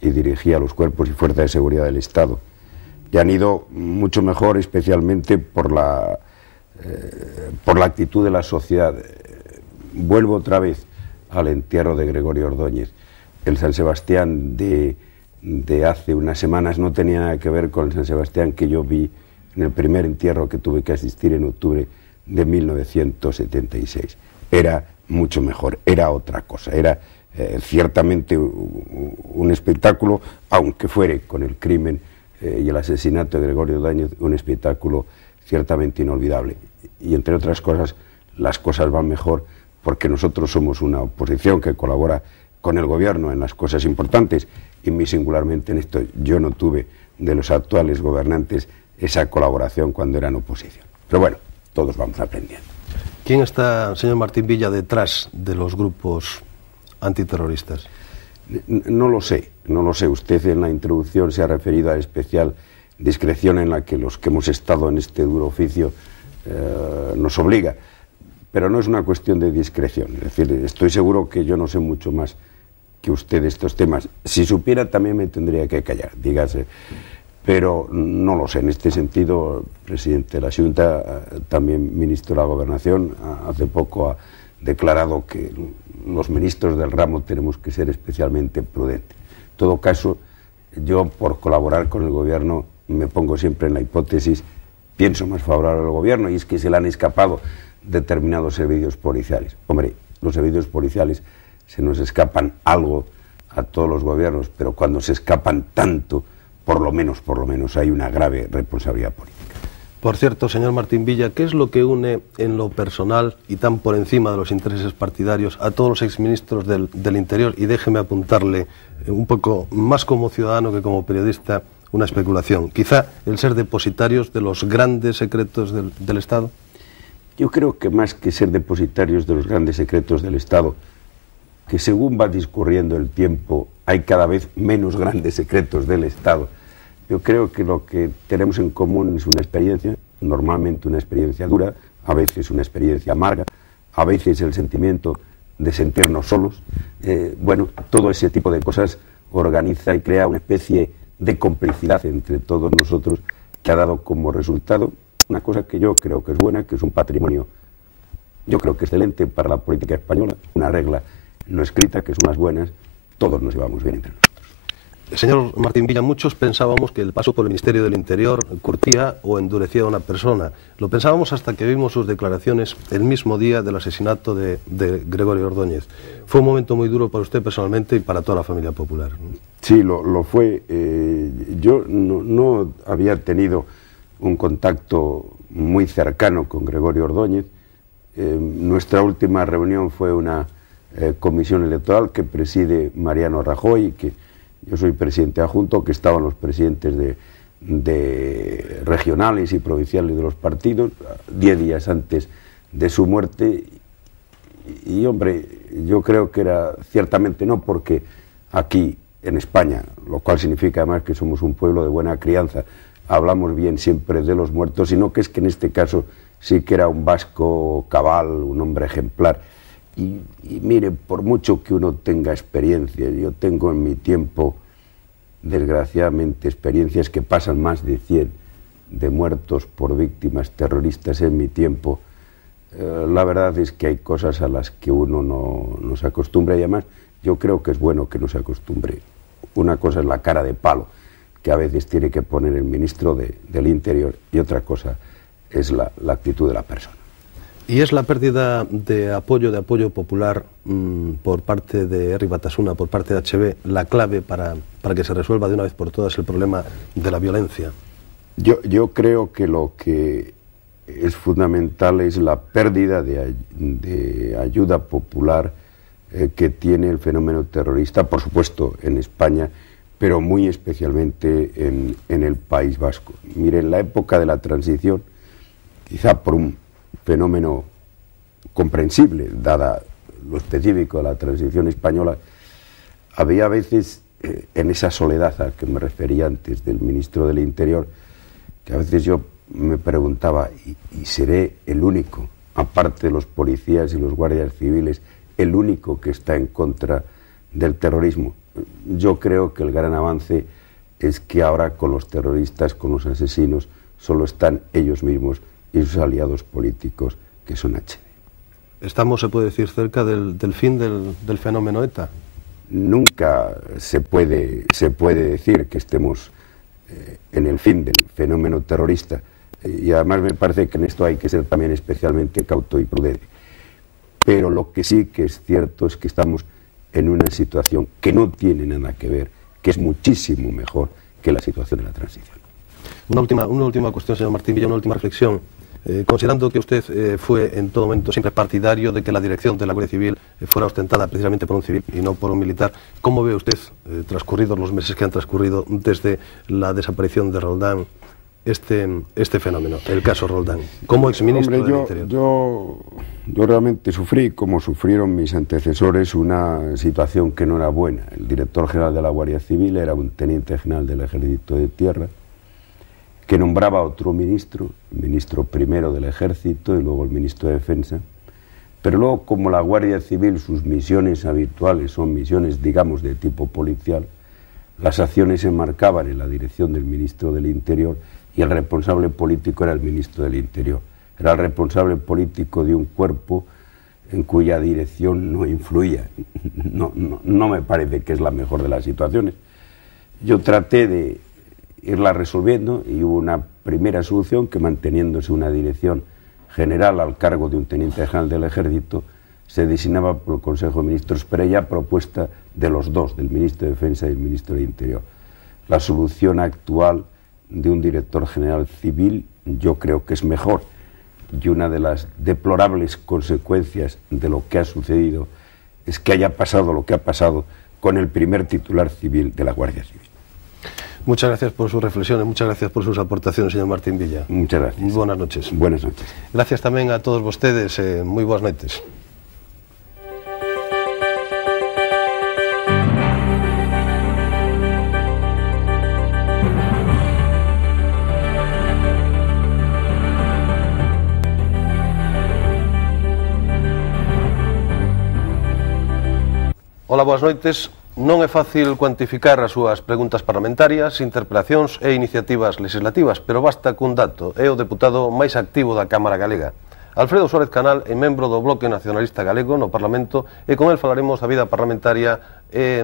y dirigía los cuerpos y fuerzas de seguridad del Estado. Y han ido mucho mejor, especialmente por la actitud de la sociedad. Vuelvo otra vez al entierro de Gregorio Ordóñez. El San Sebastián de hace unas semanas no tenía nada que ver con el San Sebastián que yo vi en el primer entierro que tuve que asistir en octubre de 1976. Era mucho mejor, era otra cosa, era ciertamente un espectáculo, aunque fuere con el crimen y el asesinato de Gregorio Ordóñez, un espectáculo ciertamente inolvidable. Y entre otras cosas, las cosas van mejor porque nosotros somos una oposición que colabora con el gobierno en las cosas importantes, y muy singularmente en esto yo no tuve de los actuales gobernantes esa colaboración cuando eran oposición. Pero bueno, todos vamos aprendiendo. ¿Quién está, señor Martín Villa, detrás de los grupos antiterroristas? No lo sé, no lo sé. Usted en la introducción se ha referido a la especial discreción en la que los que hemos estado en este duro oficio nos obliga. Pero no es una cuestión de discreción. Es decir, estoy seguro que yo no sé mucho más que usted de estos temas. Si supiera también me tendría que callar, dígase. Pero no lo sé. En este sentido, presidente de la Xunta, también ministro de la Gobernación, hace poco ha declarado que los ministros del ramo tenemos que ser especialmente prudentes. En todo caso, yo por colaborar con el gobierno me pongo siempre en la hipótesis, pienso más favorable al gobierno, y es que se le han escapado determinados servicios policiales. Hombre, los servicios policiales se nos escapan algo a todos los gobiernos, pero cuando se escapan tanto, por lo menos hay una grave responsabilidad política. Por cierto, señor Martín Villa, ¿qué es lo que une en lo personal y tan por encima de los intereses partidarios a todos los exministros del Interior? Y déjeme apuntarle un poco más como ciudadano que como periodista una especulación. Quizá el ser depositarios de los grandes secretos del Estado. Yo creo que más que ser depositarios de los grandes secretos del Estado, que según va discurriendo el tiempo hay cada vez menos grandes secretos del Estado. Yo creo que lo que tenemos en común es una experiencia, normalmente una experiencia dura, a veces una experiencia amarga, a veces el sentimiento de sentirnos solos. Bueno, todo ese tipo de cosas organiza y crea una especie de complicidad entre todos nosotros que ha dado como resultado una cosa que yo creo que es buena, que es un patrimonio, yo creo que excelente para la política española, una regla no escrita, que son las buenas, todos nos llevamos bien entre nosotros. Señor Martín Villa, muchos pensábamos que el paso por el Ministerio del Interior curtía o endurecía a una persona. Lo pensábamos hasta que vimos sus declaraciones el mismo día del asesinato de Gregorio Ordóñez. Fue un momento muy duro para usted personalmente y para toda la familia popular, ¿no? Sí, lo fue. Yo no había tenido un contacto muy cercano con Gregorio Ordóñez. Nuestra última reunión fue una comisión electoral que preside Mariano Rajoy, que yo soy presidente adjunto, que estaban los presidentes de regionales y provinciales de los partidos, 10 días antes de su muerte. Y hombre, yo creo que era ciertamente no porque aquí en España, lo cual significa además que somos un pueblo de buena crianza, hablamos bien siempre de los muertos, sino que es que en este caso sí que era un vasco cabal, un hombre ejemplar. Y mire, por mucho que uno tenga experiencia, yo tengo en mi tiempo, desgraciadamente, experiencias que pasan más de 100 de muertos por víctimas terroristas en mi tiempo. La verdad es que hay cosas a las que uno no se acostumbra, y además yo creo que es bueno que no se acostumbre. Una cosa es la cara de palo que a veces tiene que poner el ministro del Interior, y otra cosa es la actitud de la persona. ¿Y es la pérdida de apoyo popular por parte de Herri Batasuna, por parte de HB, la clave para que se resuelva de una vez por todas el problema de la violencia? Yo creo que lo que es fundamental es la pérdida de ayuda popular que tiene el fenómeno terrorista, por supuesto en España, pero muy especialmente en el País Vasco. Mire, en la época de la transición, quizá por un fenómeno comprensible, dada lo específico de la transición española, había veces en esa soledad a la que me refería antes del ministro del Interior, que a veces yo me preguntaba, ¿y seré el único, aparte de los policías y los guardias civiles, el único que está en contra del terrorismo? Yo creo que el gran avance es que ahora con los terroristas, con los asesinos, solo están ellos mismos y sus aliados políticos, que son HB. ¿Estamos, se puede decir, cerca del fin del fenómeno ETA? Nunca se puede decir que estemos en el fin del fenómeno terrorista, y además me parece que en esto hay que ser también especialmente cauto y prudente. Pero lo que sí que es cierto es que estamos en una situación que no tiene nada que ver, que es muchísimo mejor que la situación de la transición. Una última cuestión, señor Martín Villa, una última reflexión. Considerando que usted fue en todo momento siempre partidario de que la dirección de la Guardia Civil fuera ostentada precisamente por un civil y no por un militar, ¿cómo ve usted, transcurridos los meses que han transcurrido desde la desaparición de Roldán, este fenómeno, el caso Roldán, como exministro del Interior? Yo realmente sufrí, como sufrieron mis antecesores, una situación que no era buena. El director general de la Guardia Civil era un teniente general del Ejército de Tierra, que nombraba a otro ministro, el ministro primero del Ejército y luego el ministro de Defensa, pero luego, como la Guardia Civil, sus misiones habituales son misiones, digamos, de tipo policial, las acciones se marcaban en la dirección del ministro del Interior y el responsable político era el ministro del Interior. Era el responsable político de un cuerpo en cuya dirección no influía. No me parece que es la mejor de las situaciones. Yo traté de irla resolviendo y hubo una primera solución que, manteniéndose una dirección general al cargo de un teniente general del Ejército, se designaba por el Consejo de Ministros, pero ya propuesta de los dos, del ministro de Defensa y el ministro del Interior. La solución actual de un director general civil yo creo que es mejor, y una de las deplorables consecuencias de lo que ha sucedido es que haya pasado lo que ha pasado con el primer titular civil de la Guardia Civil. Muchas gracias por sus reflexiones, muchas gracias por sus aportaciones, señor Martín Villa. Muchas gracias. Muy buenas noches. Buenas noches. Gracias también a todos ustedes, muy buenas noches. Ola, boas noites. Non é fácil cuantificar as súas preguntas parlamentarias, interpelacións e iniciativas legislativas, pero basta cun dato: é o deputado máis activo da Cámara Galega. Alfredo Suárez Canal é membro do Bloque Nacionalista Galego no Parlamento e con el falaremos da vida parlamentaria e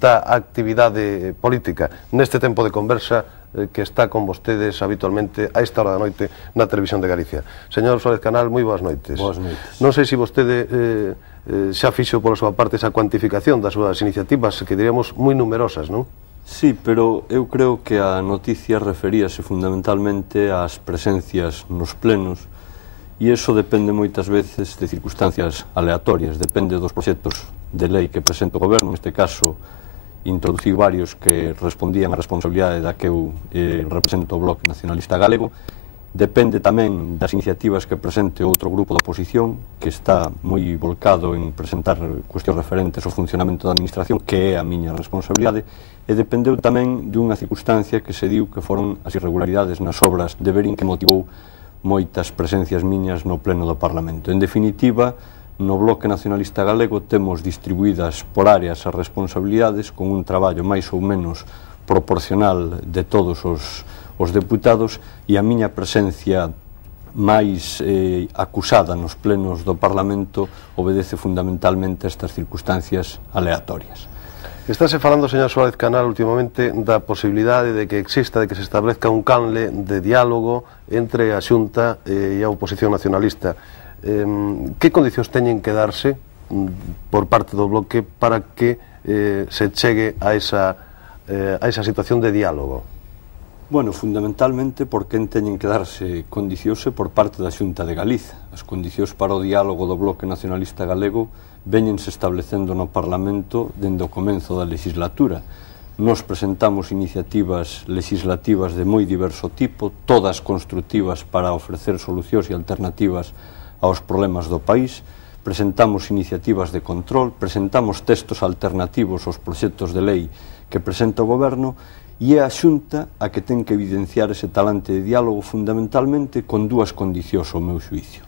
da actividade política neste tempo de conversa que está con vostedes habitualmente a esta hora da noite na Televisión de Galicia. Señor Suárez Canal, moi boas noites. Boas noites. Non sei se vostede xa fixo pola súa parte esa cuantificación das súas iniciativas, que diríamos moi numerosas, non? Sí, pero eu creo que a noticia referíase fundamentalmente ás presencias nos plenos, e iso depende moitas veces de circunstancias aleatorias, depende dos proxectos de lei que presenta o Goberno. Neste caso, introducí varios que respondían á responsabilidade da que eu represento o Bloque Nacionalista Galego. Depende tamén das iniciativas que presente outro grupo da oposición, que está moi volcado en presentar cuestións referentes ao funcionamento da administración, que é a miña responsabilidade, e dependeu tamén dunha circunstancia que se diu que foron as irregularidades nas obras de Verín, que motivou moitas presencias miñas no pleno do Parlamento. En definitiva, no Bloque Nacionalista Galego temos distribuídas por áreas as responsabilidades con un traballo máis ou menos proporcional de todos os deputados, e a miña presencia máis acusada nos plenos do Parlamento obedece fundamentalmente a estas circunstancias aleatorias. Estáse falando, señor Suárez Canal, últimamente da posibilidade de que exista, de que se establezca un canle de diálogo entre a Xunta e a oposición nacionalista. que condicións teñen que darse por parte do Bloque para que se chegue a esa situación de diálogo? Bueno, fundamentalmente porque teñen que darse condicións por parte da Xunta de Galiza. As condicións para o diálogo do Bloque Nacionalista Galego veñense establecendo no Parlamento dende o comenzo da legislatura. Nos presentamos iniciativas legislativas de moi diverso tipo, todas constructivas para ofrecer solucións e alternativas aos problemas do país. Presentamos iniciativas de control, presentamos textos alternativos aos proxectos de lei que presenta o Goberno, e é a Xunta a que ten que evidenciar ese talante de diálogo fundamentalmente con dúas condicións ao meu xuicio.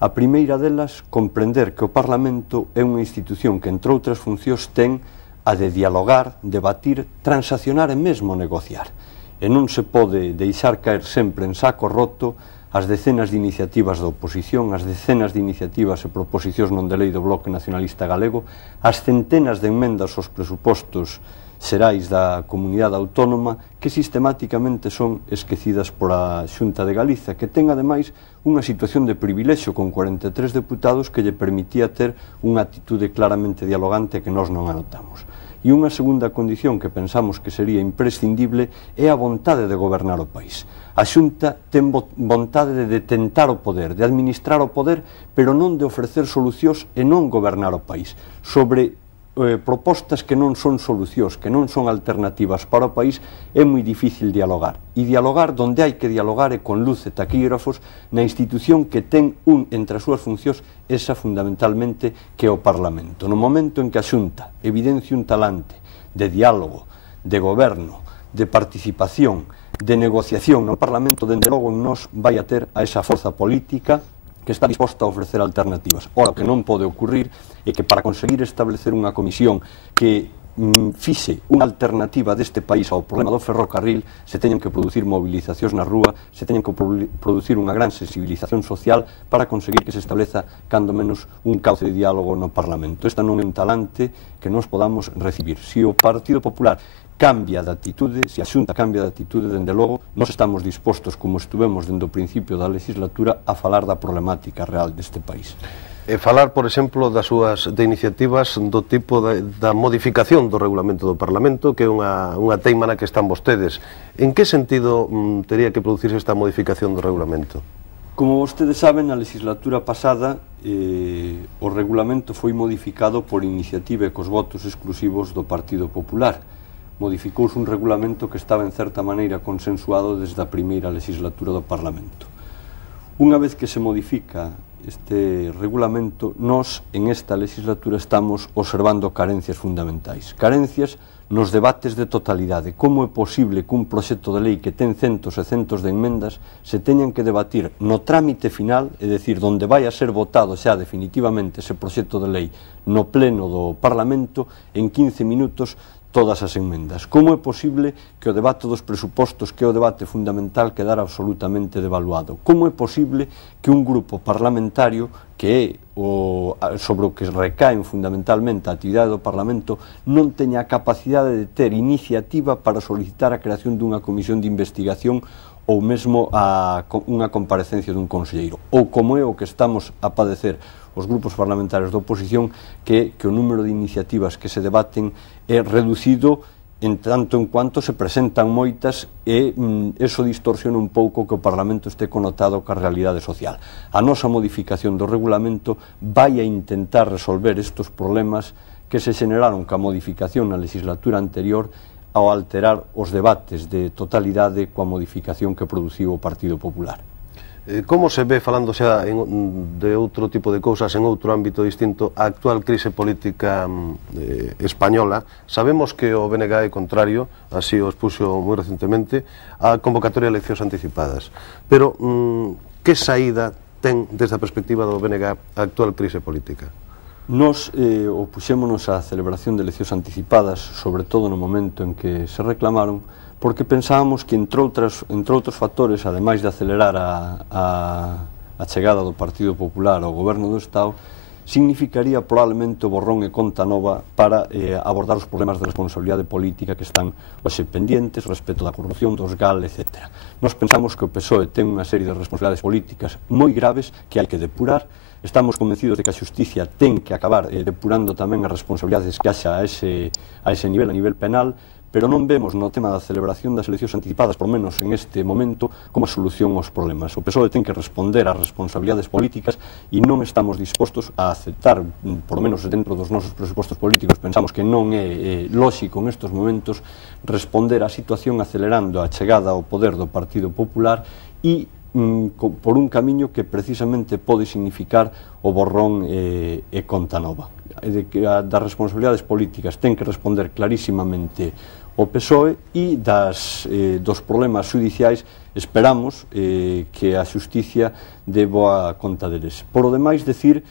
A primeira delas, comprender que o Parlamento é unha institución que, entre outras funcións, ten a de dialogar, debatir, transaccionar e mesmo negociar. E non se pode deixar caer sempre en saco roto as decenas de iniciativas da oposición, as decenas de iniciativas e proposicións non de lei do Bloque Nacionalista Galego, as centenas de enmendas aos presupostos xerais da comunidade autónoma que sistemáticamente son esquecidas por a Xunta de Galiza, que ten ademais unha situación de privilexio con 43 deputados que lle permitía ter unha actitude claramente dialogante que nós non anotamos. E unha segunda condición que pensamos que sería imprescindible é a vontade de gobernar o país. A Xunta ten vontade de detentar o poder, de administrar o poder, pero non de ofrecer solucións e non gobernar o país. Sobre propostas que non son solucións, que non son alternativas para o país, é moi difícil dialogar. E dialogar donde hai que dialogar é con luz e taquígrafos na institución que ten entre as súas funcións esa fundamentalmente que é o Parlamento. No momento en que a Xunta evidencia un talante de diálogo, de goberno, de participación, de negociación no Parlamento, dende logo en nós vai a ter a esa forza política que está disposta a ofrecer alternativas. Ora, o que non pode ocurrir é que para conseguir establecer unha comisión que fixe unha alternativa deste país ao problema do ferrocarril se teñen que producir movilizacións na rúa, se teñen que producir unha gran sensibilización social para conseguir que se estableza cando menos un cauce de diálogo no Parlamento. Esta non é un talante que nos podamos recibir. Se o Partido Popular cambia de actitude, se a Xunta cambia de actitude, dende logo, nós estamos dispostos, como estuvemos dende o principio da legislatura, a falar da problemática real deste país. E falar, por exemplo, de iniciativas do tipo da modificación do regulamento do Parlamento, que é unha teima na que están vostedes. En que sentido tería que producirse esta modificación do regulamento? Como vostedes saben, na legislatura pasada o regulamento foi modificado por iniciativa e cos votos exclusivos do Partido Popular. Modificouse un regulamento que estaba en certa maneira consensuado desde a primeira legislatura do Parlamento. Unha vez que se modifica este regulamento, nós en esta legislatura estamos observando carencias fundamentais. Carencias nos debates de totalidade. Como é posible que un proxecto de lei que ten centos e centos de enmendas se teñan que debatir no trámite final, é dicir, donde vai a ser votado xa definitivamente ese proxecto de lei no pleno do Parlamento, en 15 minutos todas as enmendas? Como é posible que o debate dos presupostos, que é o debate fundamental, quedara absolutamente devaluado? Como é posible que un grupo parlamentario, que é sobre o que recaen fundamentalmente a actividade do Parlamento, non teña a capacidade de ter iniciativa para solicitar a creación dunha comisión de investigación ou mesmo unha comparecencia dun conselleiro? Ou como é o que estamos a padecer os grupos parlamentarios da oposición, que o número de iniciativas que se debaten é reducido en tanto en cuanto se presentan moitas e eso distorsiona un pouco que o Parlamento este connotado coa realidade social. A nosa modificación do regulamento vai a intentar resolver estes problemas que se generaron coa modificación na legislatura anterior ao alterar os debates de totalidade coa modificación que produciu o Partido Popular. Como se ve, falando xa de outro tipo de cousas en outro ámbito distinto, a actual crise política española? Sabemos que o BNG é contrario, así o expuxo moi recentemente, a convocatoria de eleccións anticipadas. Pero que saída ten, desde a perspectiva do BNG, a actual crise política? Nos opuxémonos á celebración de eleccións anticipadas, sobre todo no momento en que se reclamaron, porque pensábamos que, entre outros factores, ademais de acelerar a chegada do Partido Popular ao goberno do Estado, significaría probablemente o borrón e conta nova para abordar os problemas de responsabilidade política que están hoxe pendientes respecto da corrupción, dos GAL, etc. Nos pensamos que o PSOE ten unha serie de responsabilidades políticas moi graves que hai que depurar. Estamos convencidos de que a xusticia ten que acabar depurando tamén as responsabilidades que haxa a ese nivel, a nivel penal, pero non vemos no tema da celebración das eleccións anticipadas, por menos en este momento, como a solución aos problemas. O PSOE ten que responder ás responsabilidades políticas e non estamos dispostos a aceptar, por menos dentro dos nosos presupostos políticos, pensamos que non é lóxico en estes momentos responder á situación acelerando a chegada ao poder do Partido Popular e por un camiño que precisamente pode significar o borrón e conta nova. Das responsabilidades políticas ten que responder clarísimamente o PSOE e dos problemas judiciais esperamos que a xusticia dé boa conta deles. Por o demais, decir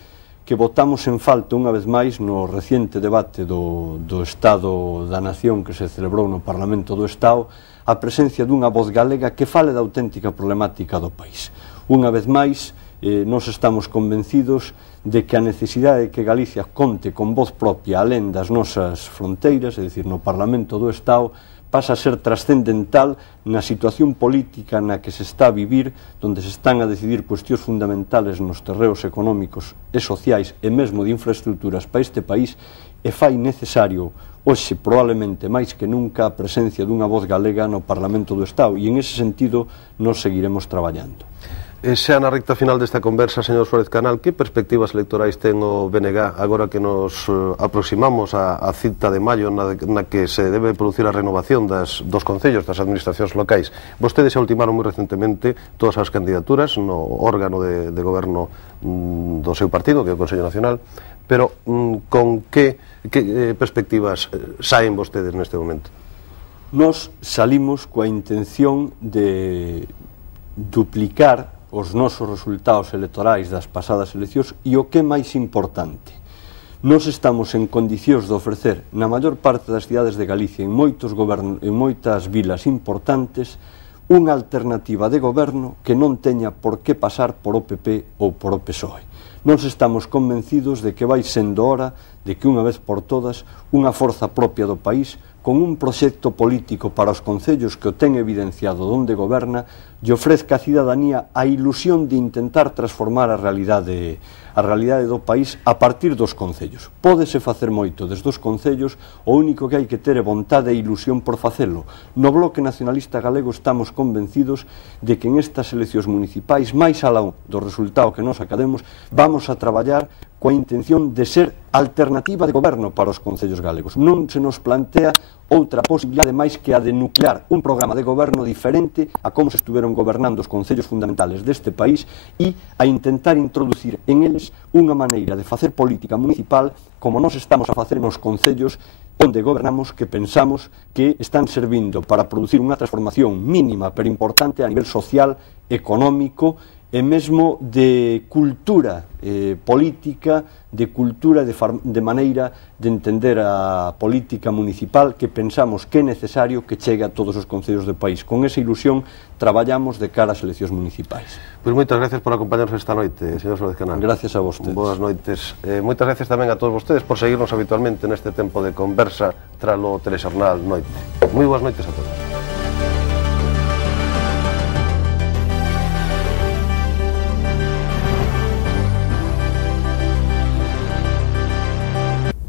que votamos en falta unha vez máis no reciente debate do Estado da Nación que se celebrou no Parlamento do Estado a presencia dunha voz galega que fale da auténtica problemática do país. Unha vez máis, nos estamos convencidos de que a necesidade de que Galicia conte con voz propia alén das nosas fronteiras, é dicir, no Parlamento do Estado, pasa a ser trascendental na situación política na que se está a vivir, onde se están a decidir cuestións fundamentales nos terreos económicos e sociais e mesmo de infraestructuras para este país, e fai necesario hoxe probablemente máis que nunca a presencia dunha voz galega no Parlamento do Estado e en ese sentido nos seguiremos traballando. Xa na recta final desta conversa, señor Suárez Canal, que perspectivas electorais ten o BNG agora que nos aproximamos á cita de maio na que se debe producir a renovación dos concellos, das administracións locais? Vostedes xa ultimaron moi recentemente todas as candidaturas no órgano de goberno do seu partido, que é o Consello Nacional, pero con que perspectivas saen vostedes neste momento? Nos salimos coa intención de duplicar os nosos resultados electorais das pasadas eleccións e o que é máis importante, nos estamos en condicións de ofrecer na maior parte das cidades de Galicia, en moitas vilas importantes, unha alternativa de goberno que non teña por que pasar por o PP ou por o PSOE. Nos estamos convencidos de que vai sendo hora de que unha vez por todas unha forza propia do país con un proxecto político para os concellos que o ten evidenciado onde goberna e ofrezca á cidadanía a ilusión de intentar transformar a realidade do país a partir dos concellos. Pódese facer moito desde os concellos, o único que hai que ter é vontade e ilusión por facelo. No Bloque Nacionalista Galego estamos convencidos de que en estas eleccións municipais, máis alá do resultado que nos academos, vamos a traballar coa intención de ser alternativa de goberno para os concellos galegos. Non se nos plantea outra posibilidade máis que a de nuclear un programa de goberno diferente a como se estuveron gobernando os concellos fundamentales deste país e a intentar introducir en eles unha maneira de facer política municipal como nós estamos a facer nos concellos onde gobernamos, que pensamos que están servindo para producir unha transformación mínima pero importante a nivel social, económico e mesmo de cultura política, de cultura de maneira de entender a política municipal que pensamos que é necesario que chegue a todos os concellos do país. Con esa ilusión traballamos de cara ás eleccións municipais. Pois moitas gracias por acompañarnos esta noite, señor Suárez Canal. Gracias a vostedes. Boas noites. Moitas gracias tamén a todos vostedes por seguirnos habitualmente neste tempo de conversa tralo telexornal Noite. Moi boas noites a todos.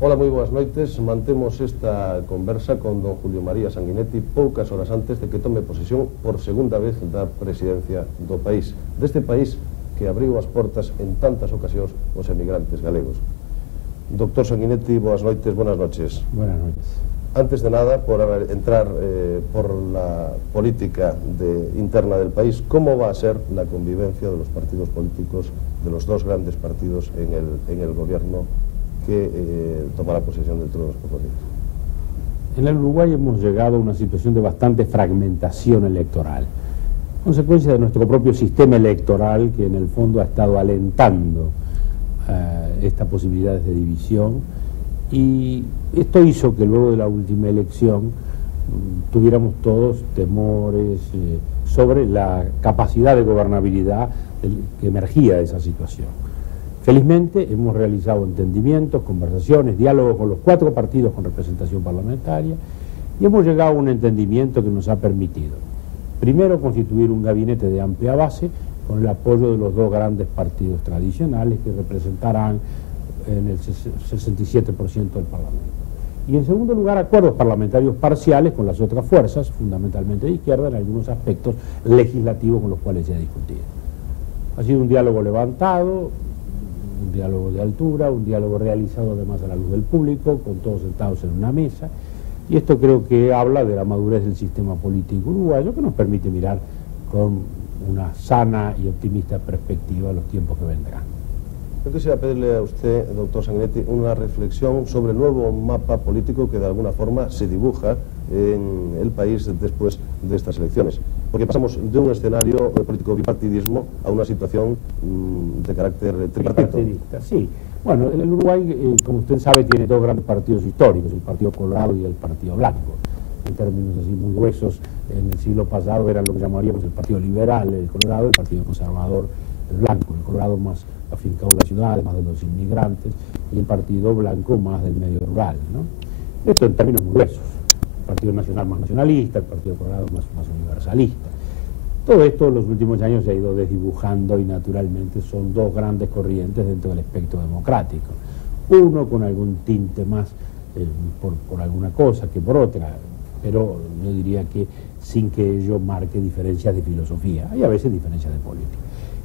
Hola, moi boas noites. Mantemos esta conversa con don Julio María Sanguinetti poucas horas antes de que tome posesión por segunda vez da presidencia do país. Deste país que abriu as portas en tantas ocasións os emigrantes galegos. Doctor Sanguinetti, boas noites, buenas noches. Buenas noches. Antes de nada, por entrar por la política interna del país, ¿cómo va a ser la convivencia de los partidos políticos, de los dos grandes partidos en el gobierno que tomará posesión dentro de unos pocos días? En el Uruguay hemos llegado a una situación de bastante fragmentación electoral, consecuencia de nuestro propio sistema electoral que en el fondo ha estado alentando estas posibilidades de división, y esto hizo que luego de la última elección tuviéramos todos temores sobre la capacidad de gobernabilidad que emergía de esa situación. Felizmente hemos realizado entendimientos, conversaciones, diálogos con los 4 partidos con representación parlamentaria y hemos llegado a un entendimiento que nos ha permitido, primero, constituir un gabinete de amplia base con el apoyo de los 2 grandes partidos tradicionales que representarán en el 67% del Parlamento. Y en segundo lugar, acuerdos parlamentarios parciales con las otras fuerzas, fundamentalmente de izquierda, en algunos aspectos legislativos con los cuales se ha discutido. Ha sido un diálogo levantado, un diálogo de altura, un diálogo realizado además a la luz del público, con todos sentados en una mesa, y esto creo que habla de la madurez del sistema político uruguayo, que nos permite mirar con una sana y optimista perspectiva los tiempos que vendrán. Yo quisiera pedirle a usted, doctor Sanguinetti, una reflexión sobre el nuevo mapa político que de alguna forma se dibuja en el país después de estas elecciones. Porque pasamos de un escenario político bipartidismo a una situación de carácter tripartidista. Sí. Bueno, el Uruguay, como usted sabe, tiene 2 grandes partidos históricos, el Partido Colorado y el Partido Blanco. En términos así muy gruesos, en el siglo pasado eran lo que llamaríamos el Partido Liberal, el Colorado, el Partido Conservador, el Blanco. El Colorado más afincado en la ciudad, más de los inmigrantes, y el Partido Blanco más del medio rural, ¿no? Esto en términos muy gruesos. El Partido Nacional más nacionalista, el Partido Colorado más universalista. Todo esto en los últimos años se ha ido desdibujando y naturalmente son 2 grandes corrientes dentro del espectro democrático. Uno con algún tinte más por alguna cosa que por otra, pero yo diría que sin que ello marque diferencias de filosofía. Hay a veces diferencias de política.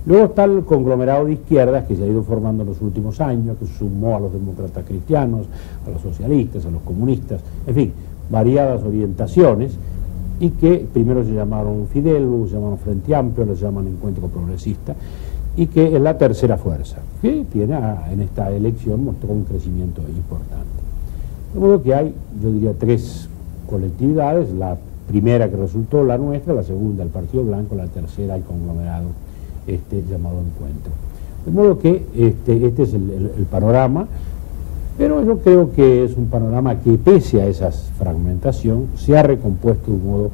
Luego está el conglomerado de izquierdas que se ha ido formando en los últimos años, que sumó a los demócratas cristianos, a los socialistas, a los comunistas, en fin, variadas orientaciones, y que primero se llamaron Fidel, luego se llamaron Frente Amplio, los llaman Encuentro Progresista, y que es la tercera fuerza, que tiene en esta elección mostró un crecimiento importante. De modo que hay, yo diría, 3 colectividades, la primera que resultó la nuestra, la segunda el Partido Blanco, la tercera el conglomerado llamado Encuentro. De modo que este es el panorama, pero yo creo que es un panorama que pese a esa fragmentación se ha recompuesto de un modo,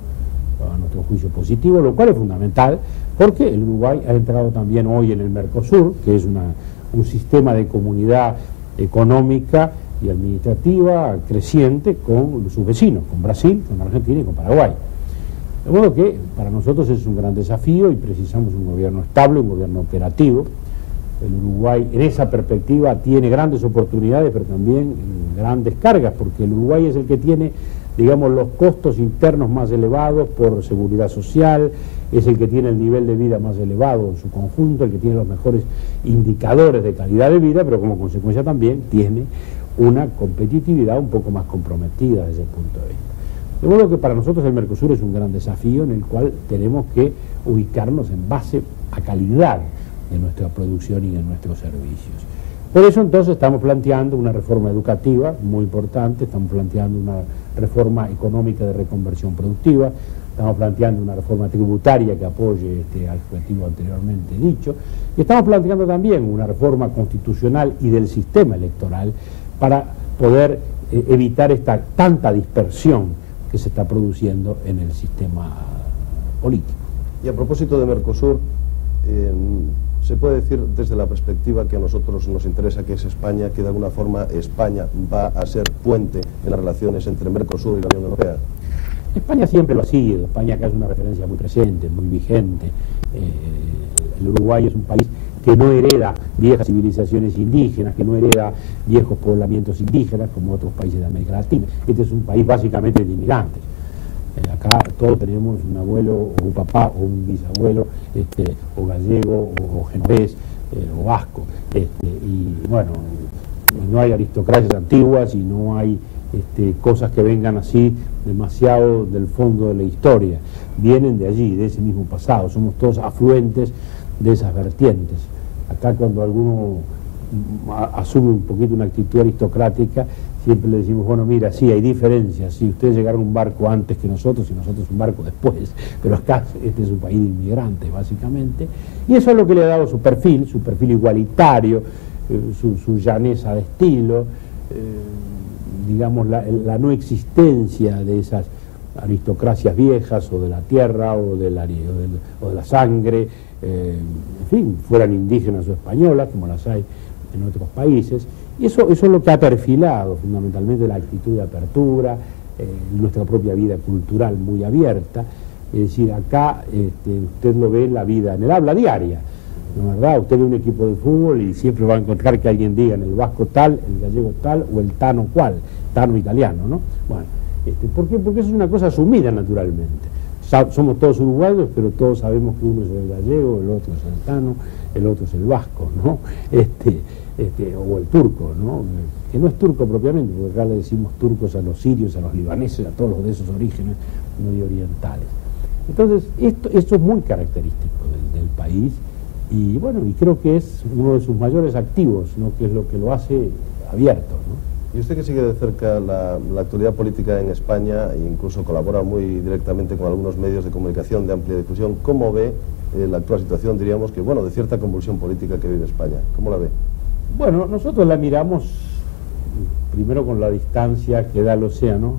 a nuestro juicio, positivo, lo cual es fundamental porque el Uruguay ha entrado también hoy en el Mercosur, que es un sistema de comunidad económica y administrativa creciente con sus vecinos, con Brasil, con Argentina y con Paraguay. De modo que para nosotros es un gran desafío y precisamos un gobierno estable, un gobierno operativo. El Uruguay en esa perspectiva tiene grandes oportunidades, pero también grandes cargas, porque el Uruguay es el que tiene, digamos, los costos internos más elevados por seguridad social, es el que tiene el nivel de vida más elevado en su conjunto, el que tiene los mejores indicadores de calidad de vida, pero como consecuencia también tiene una competitividad un poco más comprometida desde ese punto de vista. De modo que para nosotros el Mercosur es un gran desafío en el cual tenemos que ubicarnos en base a calidad de nuestra producción y de nuestros servicios. Por eso entonces estamos planteando una reforma educativa muy importante, estamos planteando una reforma económica de reconversión productiva, estamos planteando una reforma tributaria que apoye este objetivo anteriormente dicho, y estamos planteando también una reforma constitucional y del sistema electoral para poder evitar esta tanta dispersión que se está produciendo en el sistema político. Y a propósito de Mercosur, se puede decir desde la perspectiva que a nosotros nos interesa, que es España, que de alguna forma España va a ser puente en las relaciones entre Mercosur y la Unión Europea. España siempre lo ha sido, España acá es una referencia muy presente, muy vigente. El Uruguay es un país que no hereda viejas civilizaciones indígenas, que no hereda viejos poblamientos indígenas como otros países de América Latina. Este es un país básicamente de inmigrantes. Acá todos tenemos un abuelo o un papá o un bisabuelo, o gallego o genovés o vasco. Y bueno, no hay aristocracias antiguas y no hay cosas que vengan así demasiado del fondo de la historia. Vienen de allí, de ese mismo pasado. Somos todos afluentes de esas vertientes. Acá cuando alguno asume un poquito una actitud aristocrática, siempre le decimos, bueno, mira, sí, hay diferencias, si ustedes llegaron a un barco antes que nosotros y nosotros un barco después, pero acá este es un país de inmigrantes, básicamente, y eso es lo que le ha dado su perfil igualitario, su llaneza de estilo, digamos, la no existencia de esas aristocracias viejas, o de la tierra, o de la sangre, en fin, fueran indígenas o españolas, como las hay en otros países, y eso es lo que ha perfilado fundamentalmente la actitud de apertura, nuestra propia vida cultural muy abierta. Es decir, acá usted lo ve en la vida, en el habla diaria, ¿no es verdad? Usted ve un equipo de fútbol y siempre va a encontrar que alguien diga en el vasco tal, el gallego tal o el tano cual, tano italiano, ¿no? Bueno, ¿por qué? Porque eso es una cosa asumida naturalmente. Somos todos uruguayos, pero todos sabemos que uno es el gallego, el otro es el tano, el otro es el vasco, ¿no? O el turco, ¿no? Que no es turco propiamente, porque acá le decimos turcos a los sirios, a los libaneses, a todos los de esos orígenes medio orientales. Entonces, esto es muy característico del país, y bueno, y creo que es uno de sus mayores activos, ¿no? Que es lo que lo hace abierto, ¿no? Y usted, que sigue de cerca la actualidad política en España e incluso colabora muy directamente con algunos medios de comunicación de amplia difusión, ¿cómo ve la actual situación, diríamos que, bueno, de cierta convulsión política que vive España? ¿Cómo la ve? Bueno, nosotros la miramos primero con la distancia que da el océano,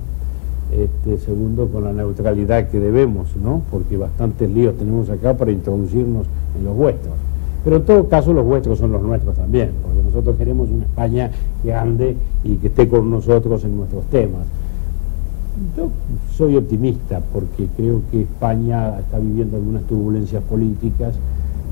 segundo con la neutralidad que debemos, ¿no? Porque bastantes líos tenemos acá para introducirnos en los vuestros. Pero en todo caso los vuestros son los nuestros también, porque nosotros queremos una España que ande y que esté con nosotros en nuestros temas. Yo soy optimista porque creo que España está viviendo algunas turbulencias políticas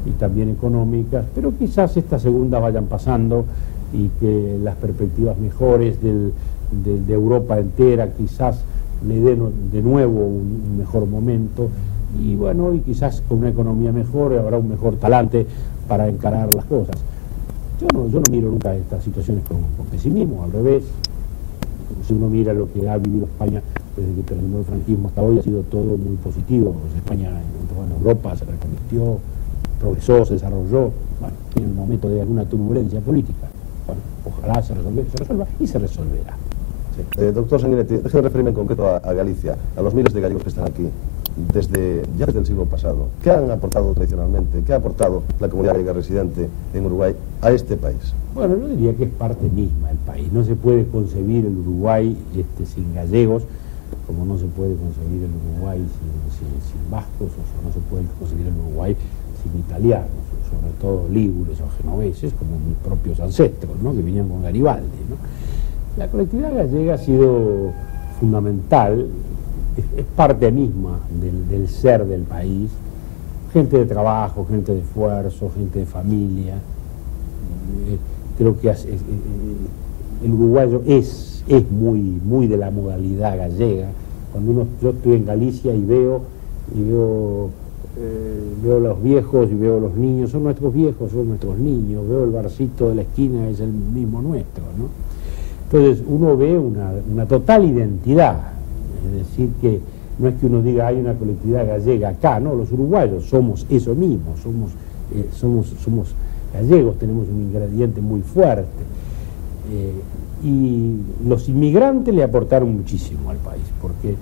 y también económicas, pero quizás estas segundas vayan pasando y que las perspectivas mejores de Europa entera quizás le den de nuevo un mejor momento, y bueno, y quizás con una economía mejor habrá un mejor talante para encarar las cosas. Yo no miro nunca estas situaciones con pesimismo, al revés. Si uno mira lo que ha vivido España desde que terminó el franquismo hasta hoy, ha sido todo muy positivo. Pues España entró en Europa, se reconvirtió, progresó, se desarrolló. Bueno, en un momento de alguna turbulencia política. Bueno, ojalá se resuelva y se resolverá. Sí. Doctor Sanguinetti, déjeme referirme en concreto a Galicia, a los miles de gallegos que están aquí ya desde el siglo pasado. ¿Qué han aportado tradicionalmente? ¿Qué ha aportado la comunidad gallega residente en Uruguay a este país? Bueno, yo diría que es parte misma del país. No se puede concebir el Uruguay sin gallegos, como no se puede concebir el Uruguay sin vascos, o no se puede concebir el Uruguay sin italianos, sobre todo lígures o genoveses, como mis propios ancestros, ¿no? Que vinieron con Garibaldi, ¿no? La colectividad gallega ha sido fundamental, es parte misma del ser del país, gente de trabajo, gente de esfuerzo, gente de familia. Creo que el uruguayo es muy de la modalidad gallega. Cuando yo estoy en Galicia y veo los viejos y veo los niños, son nuestros viejos, son nuestros niños, veo el barcito de la esquina, es el mismo nuestro, ¿no? Entonces uno ve una total identidad, es decir, que no es que uno diga hay una colectividad gallega acá, no, los uruguayos somos eso mismo, somos gallegos, tenemos un ingrediente muy fuerte, y los inmigrantes le aportaron muchísimo al país, porque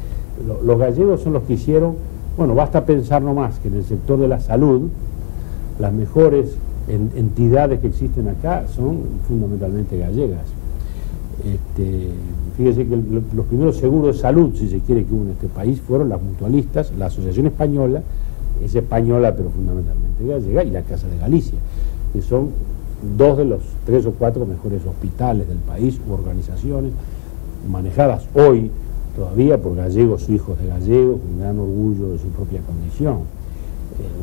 los gallegos son los que hicieron, bueno, basta pensar nomás que en el sector de la salud, las mejores entidades que existen acá son fundamentalmente gallegas. Fíjese que los primeros seguros de salud, si se quiere, que hubo en este país fueron las mutualistas, la Asociación Española, es española pero fundamentalmente gallega, y la Casa de Galicia, que son dos de los 3 o 4 mejores hospitales del país u organizaciones manejadas hoy todavía por gallegos o hijos de gallegos, con gran orgullo de su propia condición.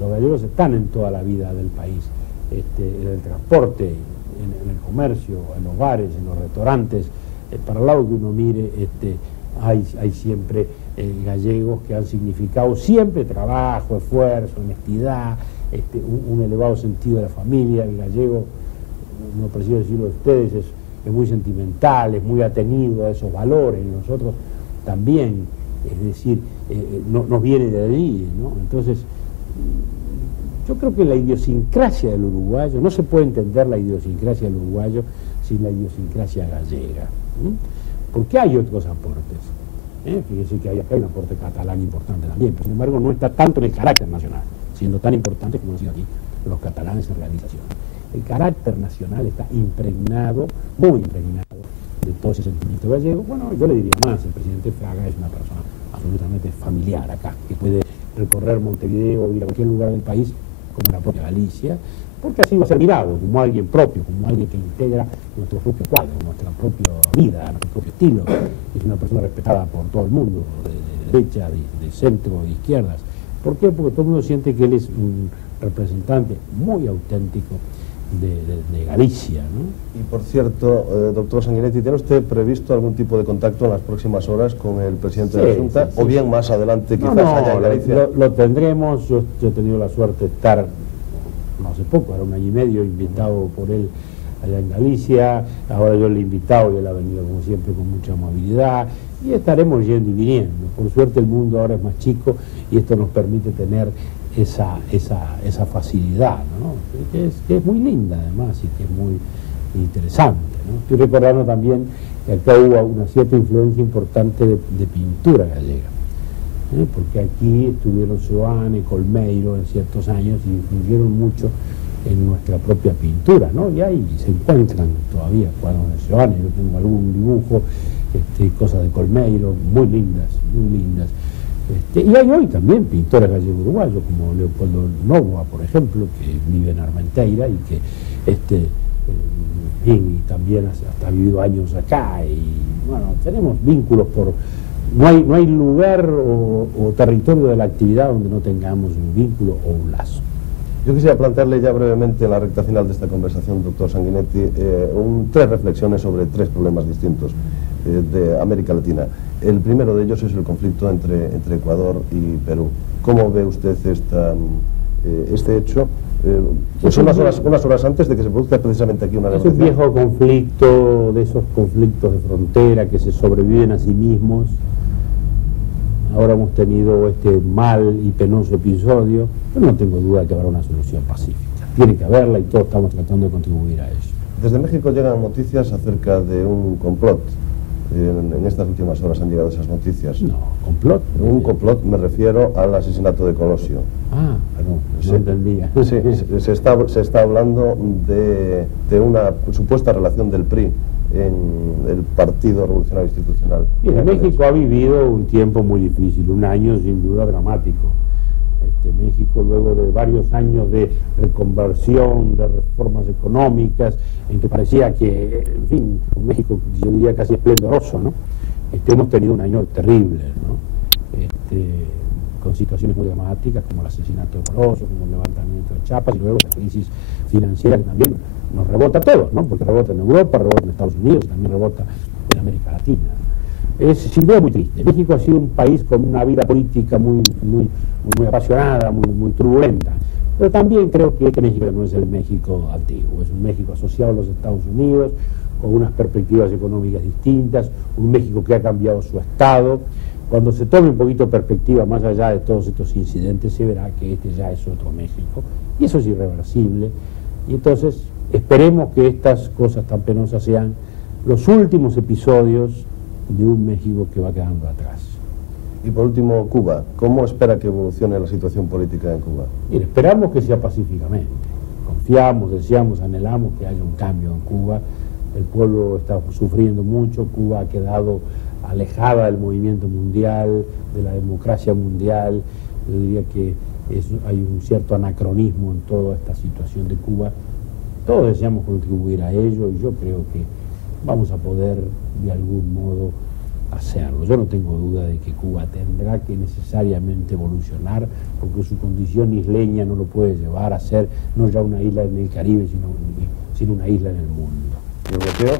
Los gallegos están en toda la vida del país, en el transporte, en el comercio, en los bares, en los restaurantes, para el lado que uno mire, hay siempre gallegos que han significado siempre trabajo, esfuerzo, honestidad, un elevado sentido de la familia. El gallego, no preciso decirlo de ustedes, es muy sentimental, es muy atenido a esos valores, y nosotros también, es decir, nos viene de allí, ¿no? Entonces, yo creo que la idiosincrasia del uruguayo, no se puede entender la idiosincrasia del uruguayo sin la idiosincrasia gallega, porque hay otros aportes. Fíjense que hay acá un aporte catalán importante también, pero sin embargo no está tanto en el carácter nacional, siendo tan importante como han sido aquí los catalanes en realización. El carácter nacional está impregnado, muy impregnado, de todo ese sentimiento gallego. Bueno, yo le diría más, el presidente Fraga es una persona absolutamente familiar acá, que puede recorrer Montevideo o ir a cualquier lugar del país como la propia Galicia, porque así va a ser mirado como alguien propio, como alguien que integra nuestro propio cuadro, nuestra propia vida, nuestro propio estilo. Es una persona respetada por todo el mundo, de derecha, de centro, de izquierdas. ¿Por qué? Porque todo el mundo siente que él es un representante muy auténtico de Galicia, ¿no? Y por cierto, doctor Sanguinetti, ¿tiene usted previsto algún tipo de contacto en las próximas horas con el presidente de la Junta? Sí. O bien más adelante, quizás allá en Galicia. Lo tendremos. Yo he tenido la suerte de estar, no hace poco, era 1 año y medio, invitado por él allá en Galicia. Ahora yo le he invitado y él ha venido como siempre con mucha amabilidad. Y estaremos yendo y viniendo. Por suerte el mundo ahora es más chico y esto nos permite tener esa facilidad, ¿no? que es muy linda además y que es muy interesante, ¿no? Estoy recordando también que acá hubo una cierta influencia importante de pintura gallega, porque aquí estuvieron Seoane, Colmeiro en ciertos años y influyeron mucho en nuestra propia pintura, ¿no? Y ahí se encuentran todavía cuadros de Seoane. Yo tengo algún dibujo, cosas de Colmeiro, muy lindas, muy lindas. Y hay hoy también pintores gallegos uruguayos, como Leopoldo Novoa, por ejemplo, que vive en Armenteira y que y también hasta ha vivido años acá. Y bueno, tenemos vínculos por... No hay lugar o territorio de la actividad donde no tengamos un vínculo o un lazo. Yo quisiera plantearle ya brevemente en la recta final de esta conversación, doctor Sanguinetti, 3 reflexiones sobre 3 problemas distintos de América Latina. El primero de ellos es el conflicto entre Ecuador y Perú. ¿Cómo ve usted este hecho? Pues unas horas antes de que se produzca precisamente aquí una negociación. Es un viejo conflicto, de esos conflictos de frontera que se sobreviven a sí mismos. Ahora hemos tenido este mal y penoso episodio, pero no tengo duda de que habrá una solución pacífica. Tiene que haberla y todos estamos tratando de contribuir a ello. Desde México llegan noticias acerca de un complot. En estas últimas horas han llegado esas noticias. No, complot. Un complot, me refiero al asesinato de Colosio. Ah, perdón, no entendía. Sí, se está hablando de una supuesta relación del PRI en el Partido Revolucionario Institucional. Mira, México ha vivido un tiempo muy difícil, un año sin duda dramático. México, luego de varios años de reconversión, de reformas económicas, en que parecía que, en fin, México, yo diría casi esplendoroso, ¿no? Hemos tenido un año terrible, ¿no? Con situaciones muy dramáticas como el asesinato de Colosio, como el levantamiento de Chiapas y luego la crisis financiera que también nos rebota a todos, ¿no? Porque rebota en Europa, rebota en Estados Unidos y también rebota en América Latina. Es sin duda muy triste. México ha sido un país con una vida política muy apasionada, muy turbulenta. Pero también creo que México no es el México antiguo, es un México asociado a los Estados Unidos, con unas perspectivas económicas distintas, un México que ha cambiado su estado. Cuando se tome un poquito de perspectiva más allá de todos estos incidentes, se verá que este ya es otro México, y eso es irreversible. Y entonces esperemos que estas cosas tan penosas sean los últimos episodios de un México que va quedando atrás. Y por último, Cuba. ¿Cómo espera que evolucione la situación política en Cuba? Mire, esperamos que sea pacíficamente. Confiamos, deseamos, anhelamos que haya un cambio en Cuba. El pueblo está sufriendo mucho, Cuba ha quedado alejada del movimiento mundial, de la democracia mundial. Yo diría que hay un cierto anacronismo en toda esta situación de Cuba. Todos deseamos contribuir a ello y yo creo que vamos a poder de algún modo hacerlo. Yo no tengo duda de que Cuba tendrá que necesariamente evolucionar, porque su condición isleña no lo puede llevar a ser no ya una isla en el Caribe, sino una isla en el mundo. ¿Y el bloqueo?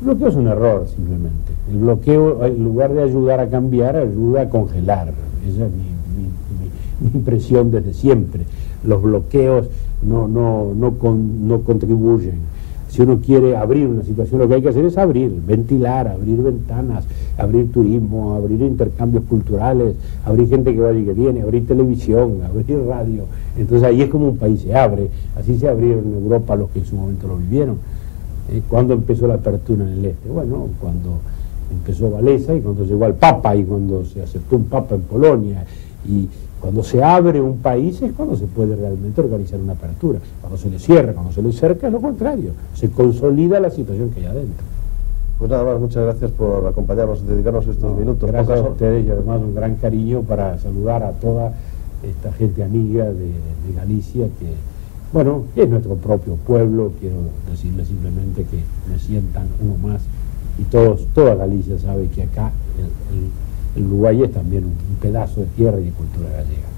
El bloqueo es un error, simplemente. El bloqueo, en lugar de ayudar a cambiar, ayuda a congelar. Esa es mi impresión desde siempre. Los bloqueos no contribuyen. Si uno quiere abrir una situación, lo que hay que hacer es abrir, ventilar, abrir ventanas, abrir turismo, abrir intercambios culturales, abrir gente que vaya y que viene, abrir televisión, abrir radio. Entonces ahí es como un país se abre. Así se abrieron en Europa los que en su momento lo vivieron. ¿Cuándo empezó la apertura en el este? Bueno, cuando empezó Walesa y cuando llegó al Papa y cuando se aceptó un Papa en Polonia. Y cuando se abre un país es cuando se puede realmente organizar una apertura. Cuando se le cierra, cuando se le cerca es lo contrario. Se consolida la situación que hay adentro. Pues nada más, muchas gracias por acompañarnos y dedicarnos estos minutos. Gracias a ustedes y además un gran cariño para saludar a toda esta gente amiga de Galicia, que, bueno, es nuestro propio pueblo. Quiero decirle simplemente que me sientan uno más, y toda Galicia sabe que acá el Uruguay es también un pedazo de tierra y de cultura gallega.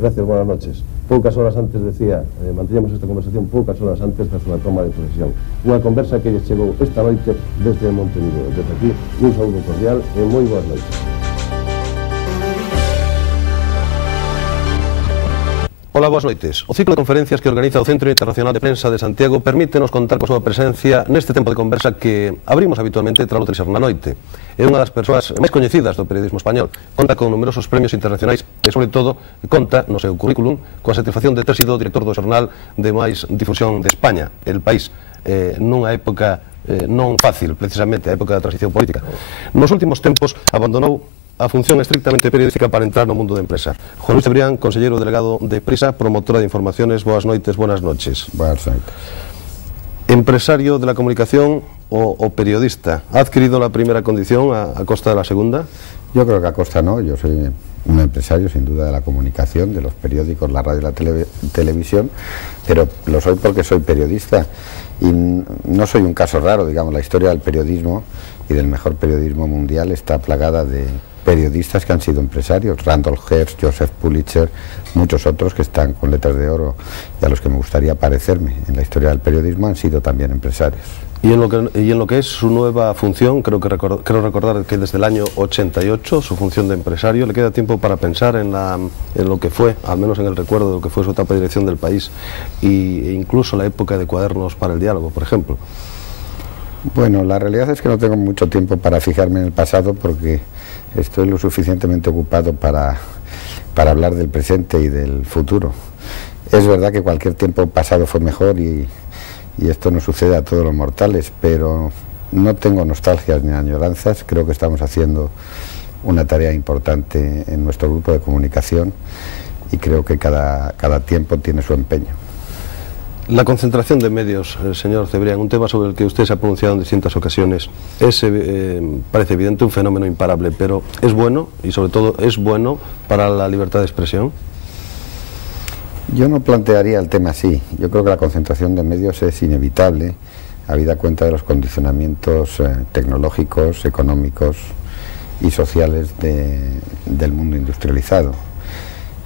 Gracias, buenas noches. Poucas horas antes, decía, manteñamos esta conversación poucas horas antes da súa toma de posesión. Unha conversa que lle chegou esta noite desde Montevideo. Desde aquí, un saúdo cordial e moi boas noites. Ola, boas noites. O ciclo de conferencias que organiza o Centro Internacional de Prensa de Santiago permítenos contar coa súa presencia neste tempo de conversa que abrimos habitualmente tras o Trisar na noite. É unha das persoas máis coñecidas do periodismo español. Conta con numerosos premios internacionais e, sobre todo, conta no seu currículum coa satisfacción de ter sido director do xornal de máis difusión de España, El País, nunha época non fácil, precisamente, a época da transición política. Nos últimos tempos abandonou a función estrictamente periodística para entrar no mundo da empresa. Juan Luis Cebrián, conselleiro delegado de Prisa, promotora de informaciones. Boas noites, buenas noches. Buenas noites. Empresario de la comunicación o periodista, ¿ha adquirido la primera condición a costa de la segunda? Yo creo que a costa no. Yo soy un empresario sin duda de la comunicación, de los periódicos, la radio y la televisión, pero lo soy porque soy periodista y no soy un caso raro. Digamos, la historia del periodismo y del mejor periodismo mundial está plagada de periodistas que han sido empresarios. Randolph Hearst, Joseph Pulitzer, muchos otros que están con letras de oro y a los que me gustaría parecerme en la historia del periodismo han sido también empresarios. Y en lo que es su nueva función, creo recordar que desde el año 88, su función de empresario, le queda tiempo para pensar en lo que fue, al menos en el recuerdo de lo que fue su etapa de dirección del país, e incluso la época de Cuadernos para el Diálogo, por ejemplo. Bueno, la realidad es que no tengo mucho tiempo para fijarme en el pasado porque estoy lo suficientemente ocupado para hablar del presente y del futuro. Es verdad que cualquier tiempo pasado fue mejor y esto no sucede a todos los mortales, pero no tengo nostalgias ni añoranzas. Creo que estamos haciendo una tarea importante en nuestro grupo de comunicación y creo que cada tiempo tiene su empeño. La concentración de medios, señor Cebrián, un tema sobre el que usted se ha pronunciado en distintas ocasiones, es, parece evidente, un fenómeno imparable, pero ¿es bueno, y sobre todo es bueno para la libertad de expresión? Yo no plantearía el tema así. Yo creo que la concentración de medios es inevitable, habida cuenta de los condicionamientos tecnológicos, económicos y sociales del mundo industrializado.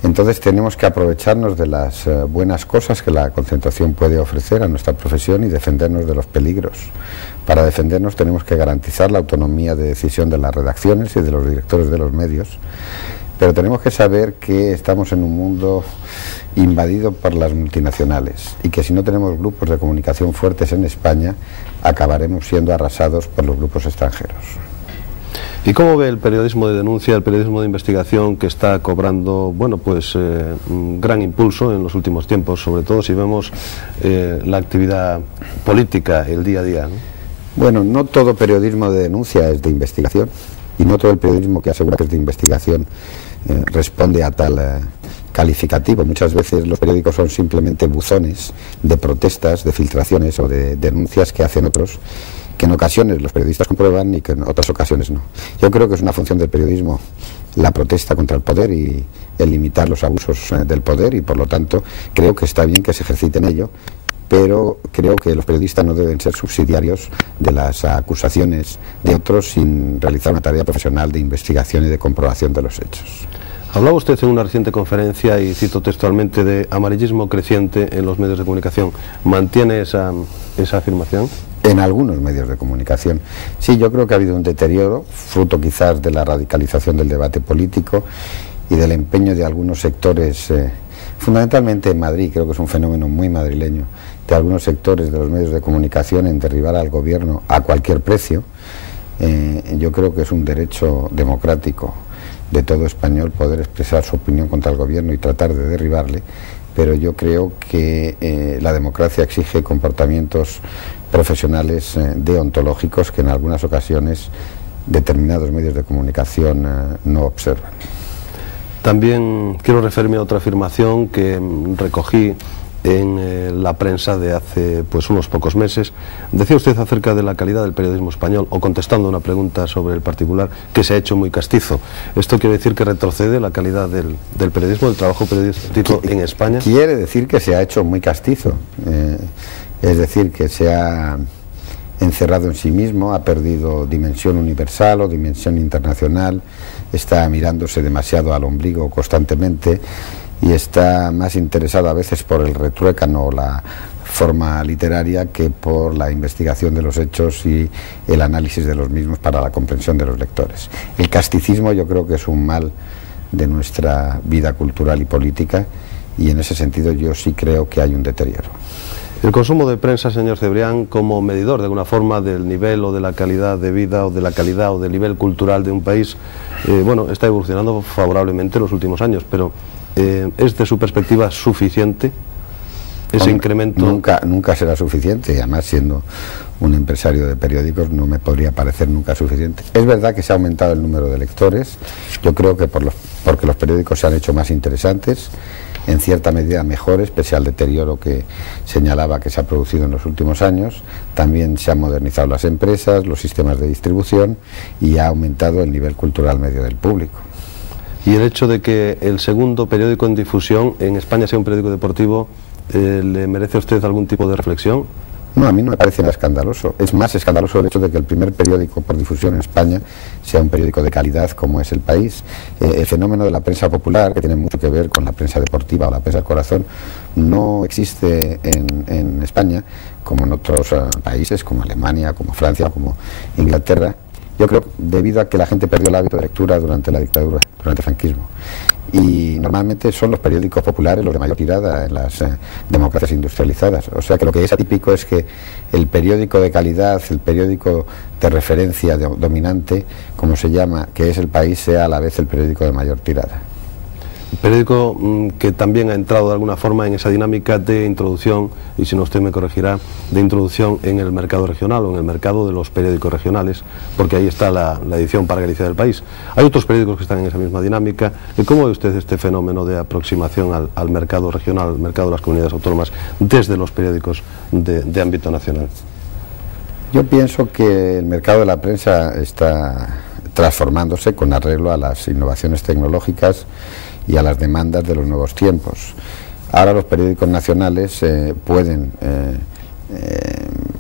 Entonces tenemos que aprovecharnos de las buenas cosas que la concentración puede ofrecer a nuestra profesión y defendernos de los peligros. Para defendernos tenemos que garantizar la autonomía de decisión de las redacciones y de los directores de los medios, pero tenemos que saber que estamos en un mundo invadido por las multinacionales y que si no tenemos grupos de comunicación fuertes en España, acabaremos siendo arrasados por los grupos extranjeros. ¿Y cómo ve el periodismo de denuncia, el periodismo de investigación que está cobrando, bueno, pues un gran impulso en los últimos tiempos, sobre todo si vemos la actividad política, el día a día, ¿no? Bueno, no todo periodismo de denuncia es de investigación y no todo el periodismo que asegura que es de investigación responde a tal calificativo. Muchas veces los periódicos son simplemente buzones de protestas, de filtraciones o de denuncias que hacen otros, que en ocasiones los periodistas comprueban y que en otras ocasiones no. Yo creo que es una función del periodismo la protesta contra el poder y el limitar los abusos del poder y por lo tanto creo que está bien que se ejercite en ello, pero creo que los periodistas no deben ser subsidiarios de las acusaciones de otros sin realizar una tarea profesional de investigación y de comprobación de los hechos. Hablaba usted en una reciente conferencia, y cito textualmente, de amarillismo creciente en los medios de comunicación. ¿Mantiene esa afirmación? En algunos medios de comunicación. Sí, yo creo que ha habido un deterioro, fruto quizás de la radicalización del debate político y del empeño de algunos sectores, fundamentalmente en Madrid, creo que es un fenómeno muy madrileño, de algunos sectores de los medios de comunicación en derribar al gobierno a cualquier precio. Yo creo que es un derecho democrático de todo español poder expresar su opinión contra el gobierno y tratar de derribarle, pero yo creo que la democracia exige comportamientos profesionales deontológicos que en algunas ocasiones determinados medios de comunicación no observan. También quiero referirme a otra afirmación que recogí en la prensa de hace pues unos pocos meses. Decía usted acerca de la calidad del periodismo español, o contestando una pregunta sobre el particular, que se ha hecho muy castizo. ¿Esto quiere decir que retrocede la calidad del periodismo, del trabajo periodístico en España? Quiere decir que se ha hecho muy castizo, es decir, que se ha encerrado en sí mismo, ha perdido dimensión universal o dimensión internacional, está mirándose demasiado al ombligo constantemente y está más interesado a veces por el retruécano o la forma literaria que por la investigación de los hechos y el análisis de los mismos para la comprensión de los lectores. El casticismo yo creo que es un mal de nuestra vida cultural y política, y en ese sentido yo sí creo que hay un deterioro. El consumo de prensa, señor Cebrián, como medidor de alguna forma del nivel o de la calidad de vida o de la calidad o del nivel cultural de un país, bueno, está evolucionando favorablemente en los últimos años, pero ¿es de su perspectiva suficiente ese incremento? Nunca será suficiente, y además siendo un empresario de periódicos no me podría parecer nunca suficiente. Es verdad que se ha aumentado el número de lectores, yo creo que porque los periódicos se han hecho más interesantes, en cierta medida mejores, pese al deterioro que señalaba que se ha producido en los últimos años. También se han modernizado las empresas, los sistemas de distribución, y ha aumentado el nivel cultural medio del público. ¿Y el hecho de que el segundo periódico en difusión en España sea un periódico deportivo, le merece a usted algún tipo de reflexión? No, a mí no me parece nada escandaloso. Es más escandaloso el hecho de que el primer periódico por difusión en España sea un periódico de calidad como es El País. El fenómeno de la prensa popular, que tiene mucho que ver con la prensa deportiva o la prensa del corazón, no existe en España como en otros países, como Alemania, como Francia, como Inglaterra. Yo creo debido a que la gente perdió el hábito de lectura durante la dictadura, durante el franquismo. Y normalmente son los periódicos populares los de mayor tirada en las democracias industrializadas. O sea que lo que es atípico es que el periódico de calidad, el periódico de referencia dominante, como se llama, que es El País, sea a la vez el periódico de mayor tirada. Periódico que también ha entrado de alguna forma en esa dinámica de introducción, y si no usted me corregirá, de introducción en el mercado regional o en el mercado de los periódicos regionales, porque ahí está la edición para Galicia del País. Hay otros periódicos que están en esa misma dinámica. ¿Cómo ve usted este fenómeno de aproximación al mercado regional, al mercado de las comunidades autónomas, desde los periódicos de ámbito nacional? Yo pienso que el mercado de la prensa está transformándose con arreglo a las innovaciones tecnológicas y a las demandas de los nuevos tiempos. Ahora los periódicos nacionales pueden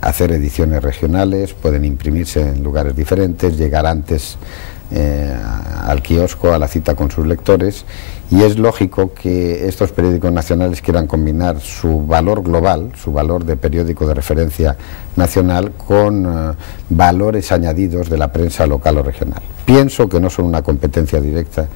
hacer ediciones regionales, pueden imprimirse en lugares diferentes, llegar antes al kiosco, a la cita con sus lectores, y es lógico que estos periódicos nacionales quieran combinar su valor global, su valor de periódico de referencia nacional, con valores añadidos de la prensa local o regional. Pienso que no son una competencia directa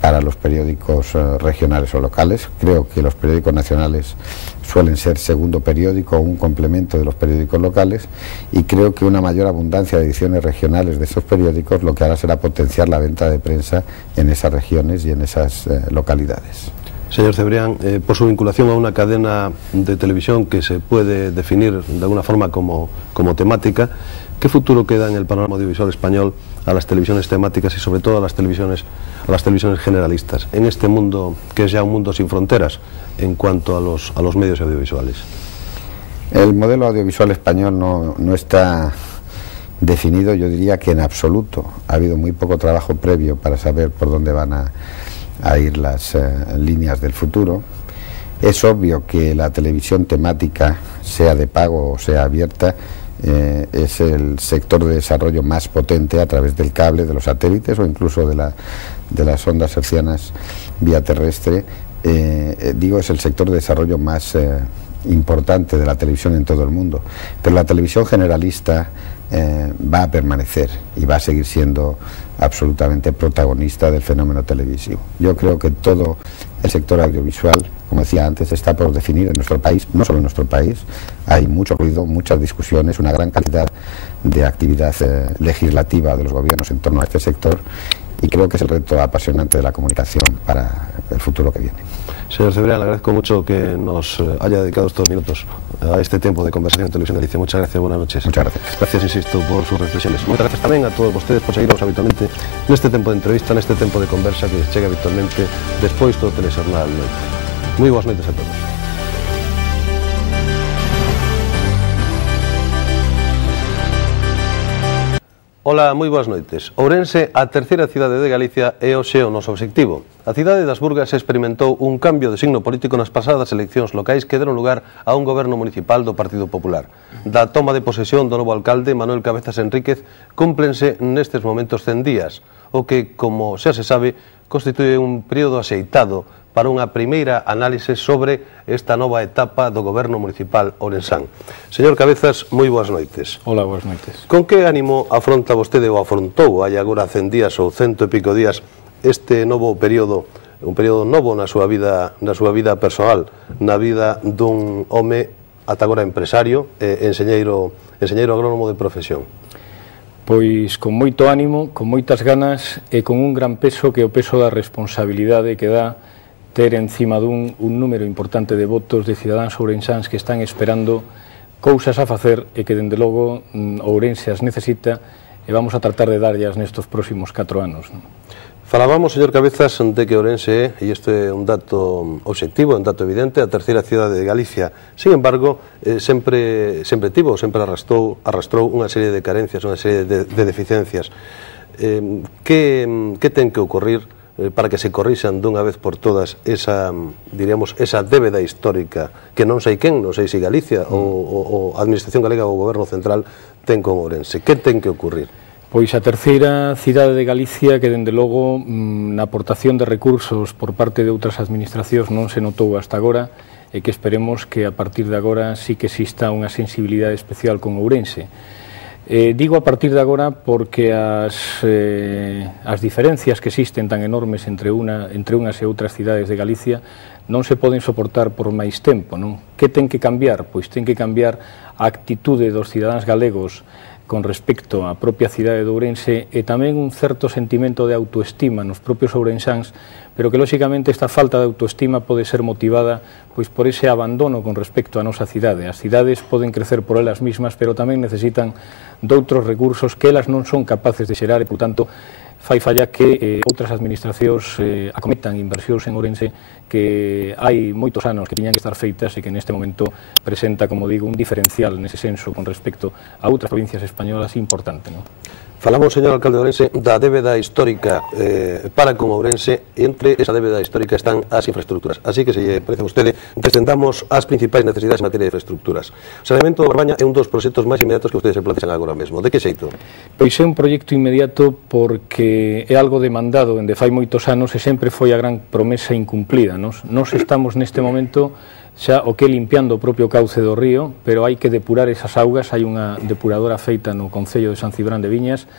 para los periódicos regionales o locales. Creo que los periódicos nacionales suelen ser segundo periódico o un complemento de los periódicos locales, y creo que una mayor abundancia de ediciones regionales de esos periódicos lo que hará será potenciar la venta de prensa en esas regiones y en esas localidades. Señor Cebrián, por su vinculación a una cadena de televisión que se puede definir de alguna forma como temática, ¿qué futuro queda en el panorama audiovisual español a las televisiones temáticas y sobre todo a las televisiones generalistas, en este mundo que es ya un mundo sin fronteras en cuanto a los medios audiovisuales? El modelo audiovisual español no está definido, yo diría que en absoluto. Ha habido muy poco trabajo previo para saber por dónde van a ir las líneas del futuro. Es obvio que la televisión temática, sea de pago o sea abierta, es el sector de desarrollo más potente a través del cable, de los satélites o incluso de las ondas hercianas vía terrestre. Es el sector de desarrollo más importante de la televisión en todo el mundo. Pero la televisión generalista va a permanecer y va a seguir siendo absolutamente protagonista del fenómeno televisivo. Yo creo que todo el sector audiovisual, como decía antes, está por definir en nuestro país, no solo en nuestro país. Hay mucho ruido, muchas discusiones, una gran cantidad de actividad legislativa de los gobiernos en torno a este sector, y creo que es el reto apasionante de la comunicación para el futuro que viene. Señor Cebrián, le agradezco mucho que nos haya dedicado estos minutos a este tiempo de conversación en Televisión Galicia. Muchas gracias, buenas noches. Muchas gracias. Gracias, insisto, por sus reflexiones. Muchas gracias también a todos ustedes por seguirnos habitualmente en este tiempo de entrevista, en este tiempo de conversa que llega habitualmente después do Telexornal. Muy buenas noches a todos. Ola, moi boas noites. Ourense, a terceira cidade de Galicia, é hoxe o noso obxectivo. A cidade das Burgas experimentou un cambio de signo político nas pasadas eleccións locais que deron lugar a un goberno municipal do Partido Popular. Da toma de posesión do novo alcalde, Manuel Cabezas Enríquez, cúmplense nestes momentos 100 días, o que, como xa se sabe, constituye un período axeitado para unha primeira análise sobre esta nova etapa do goberno municipal ourensán. Señor Cabezas, moi boas noites. Hola, boas noites. Con que ánimo afronta vostede ou afrontou hai agora 100 días ou 100 e pico días este novo período, un período novo na súa vida persoal, na vida dun home ata agora empresario e enseñeiro agrónomo de profesión? Pois con moito ánimo, con moitas ganas e con un gran peso que é o peso da responsabilidade que dá ter encima dun número importante de votos de cidadáns ourensáns que están esperando cousas a facer e que, dende logo, Ourense as necesita e vamos a tratar de darllas nestos próximos 4 anos. Falábamos, señor Cabezas, de que Ourense é, e isto é un dato obxectivo, un dato evidente, a terceira cidade de Galicia. Sin embargo, sempre arrastrou unha serie de carencias, unha serie de deficiencias. Que ten que ocurrir para que se corrixan dunha vez por todas esa débeda histórica que non sei quen, non sei se Galicia ou a Administración Galega ou o Goberno Central ten con Ourense? Que ten que ocurrir? Pois a terceira cidade de Galicia que, dende logo, na aportación de recursos por parte de outras administracións non se notou hasta agora e que esperemos que a partir de agora sí que exista unha sensibilidade especial con Ourense. Digo a partir de agora porque as diferencias que existen tan enormes entre unhas e outras cidades de Galicia non se poden soportar por máis tempo, non? Que ten que cambiar? Pois ten que cambiar a actitude dos cidadáns galegos con respecto á propia cidade de Ourense e tamén un certo sentimento de autoestima nos propios ourensáns, pero que, lóxicamente, esta falta de autoestima pode ser motivada pois por ese abandono con respecto á nosa cidade. As cidades poden crecer por elas mismas, pero tamén necesitan doutros recursos que elas non son capaces de xerar e, por tanto, fai falla que outras administracións acometan inversións en Ourense que hai moitos anos que tiñan que estar feitas e que neste momento presenta, como digo, un diferencial nese senso con respecto a outras provincias españolas importante, non? Falamos, señor alcalde de Ourense, da débeda histórica para con Ourense, e entre esa débeda histórica están as infraestructuras. Así que, se lle parece a vostede, presentamos as principais necesidades en materia de infraestructuras. O saneamento da Barbaña é un dos proxectos máis inmediatos que ustedes se plantexan agora mesmo. De que xeito? Pois é un proxecto inmediato porque é algo demandado dende fai moitos anos e sempre foi a gran promesa incumplida. Nos estamos neste momento xa o que limpiando o propio cauce do río, pero hai que depurar esas augas. Hai unha depuradora feita no Concello de San Cibrán de Viñas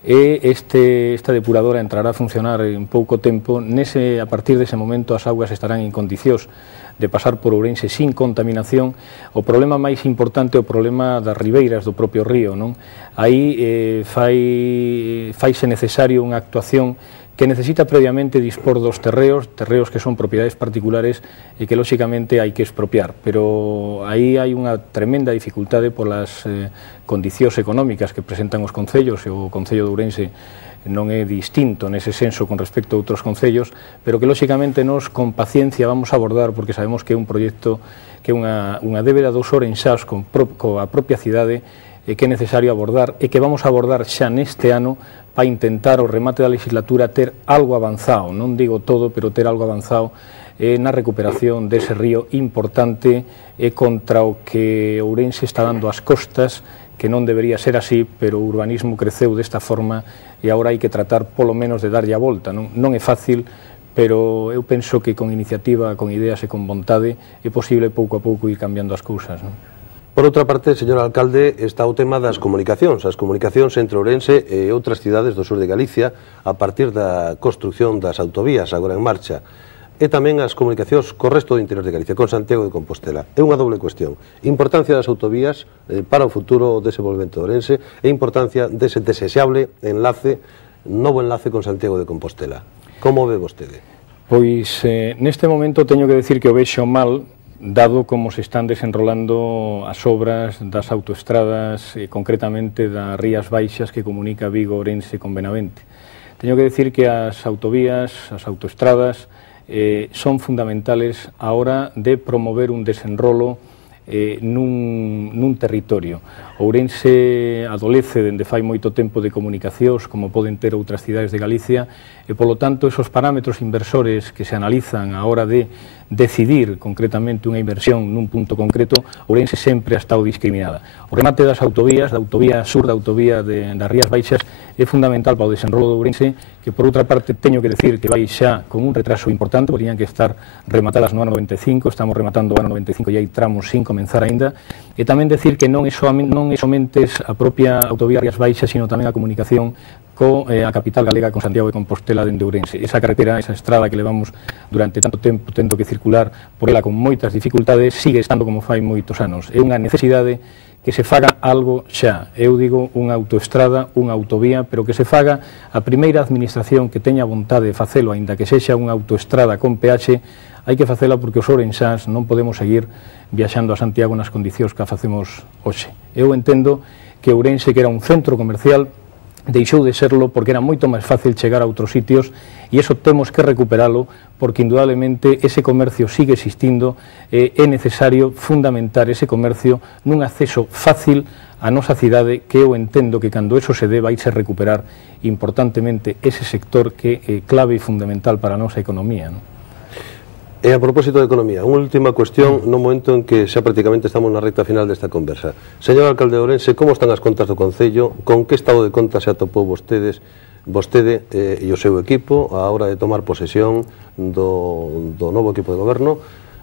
e esta depuradora entrará a funcionar en pouco tempo. A partir dese momento as augas estarán en condicións de pasar por Ourense sin contaminación. O problema máis importante é o problema das ribeiras do propio río, non? Aí faise necesario unha actuación que necesita previamente dispor dos terreos que son propiedades particulares e que, lóxicamente, hai que expropiar. Pero aí hai unha tremenda dificultade polas condicións económicas que presentan os concellos, e o Concello de Ourense non é distinto nese senso con respecto a outros concellos, pero que, lóxicamente, nos con paciencia vamos a abordar, porque sabemos que é un proxecto que é unha débeda dos ourensáns coa propia cidade e que é necesario abordar e que vamos a abordar xa neste ano para intentar, ao remate da legislatura, ter algo avanzado, non digo todo, pero ter algo avanzado na recuperación dese río importante e contra o que Ourense está dando as costas, que non debería ser así, pero o urbanismo creceu desta forma e agora hai que tratar polo menos de darlle a volta. Non é fácil, pero eu penso que con iniciativa, con ideas e con vontade é posible pouco a pouco ir cambiando as cousas, non? Por outra parte, señor alcalde, está o tema das comunicacións, as comunicacións entre Ourense e outras cidades do sur de Galicia a partir da construcción das autovías agora en marcha, e tamén as comunicacións co resto do interior de Galicia, con Santiago de Compostela. É unha doble cuestión: importancia das autovías para o futuro desenvolvemento de Ourense e importancia dese desexable novo enlace con Santiago de Compostela. Como ve vostede? Pois neste momento teño que decir que o vexo mal, dado como se están desenrolando as obras das autoestradas, concretamente das Rías Baixas que comunica Vigo, Ourense con Benavente. Teño que decir que as autovías, as autoestradas, son fundamentales a hora de promover un desenrolo nun territorio. Ourense adolece dende fai moito tempo de comunicacións como poden ter outras cidades de Galicia e, polo tanto, esos parámetros inversores que se analizan a hora de decidir concretamente unha inversión nun punto concreto, Ourense sempre ha estado discriminada. O remate das autovías, da autovía sur, da autovía das Rías Baixas, é fundamental para o desenrolo de Ourense, que por outra parte teño que decir que vai xa con un retraso importante, podrían que estar rematadas no ano 95, estamos rematando o ano 95 e hai tramos sin comenzar aínda, e tamén decir que non é somente a propia autovía Rías Baixas, sino tamén a comunicación a capital galega, con Santiago de Compostela dende Ourense. Esa carretera, esa estrada que levamos durante tanto tempo tendo que circular por ela con moitas dificultades, sigue estando como fai moitos anos. É unha necesidade que se faga algo xa. Eu digo unha autoestrada, unha autovía, pero que se faga a primeira administración que teña vontade de facelo, aínda que sexa unha autoestrada con peaxe, hai que facela porque os ourensáns non podemos seguir viaxando a Santiago nas condicións que a facemos hoxe. Eu entendo que Ourense, que era un centro comercial, deixou de serlo porque era moito máis fácil chegar a outros sitios e iso temos que recuperalo porque indudablemente ese comercio sigue existindo e é necesario fundamentar ese comercio nun acceso fácil a nosa cidade, que eu entendo que cando eso se dé vaise recuperar importantemente ese sector que é clave e fundamental para a nosa economía, non? E a propósito de economía, unha última cuestión no momento en que xa prácticamente estamos na recta final desta conversa. Señor alcalde de Ourense, como están as contas do Concello? Con que estado de contas se atopou vostede e o seu equipo a hora de tomar posesión do novo equipo de goberno,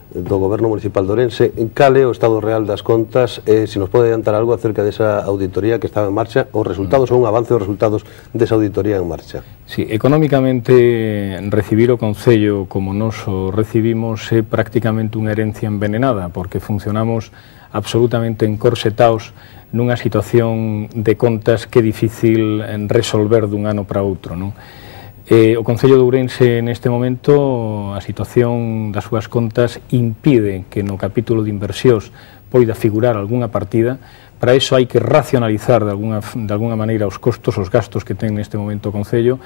do Goberno Municipal de Ourense? Cal é o estado real das contas e se nos pode adiantar algo acerca desa auditoría que estaba en marcha, os resultados ou un avance dos resultados desa auditoría en marcha? Sí, económicamente recibir o Concello como nos o recibimos é prácticamente unha herencia envenenada porque funcionamos absolutamente encorsetados nunha situación de contas que é difícil resolver dun ano para outro, non? O Concello de Ourense neste momento, a situación das súas contas impide que no capítulo de inversións poida figurar algunha partida. Para iso hai que racionalizar de alguna maneira os costos, os gastos que ten neste momento o Concello.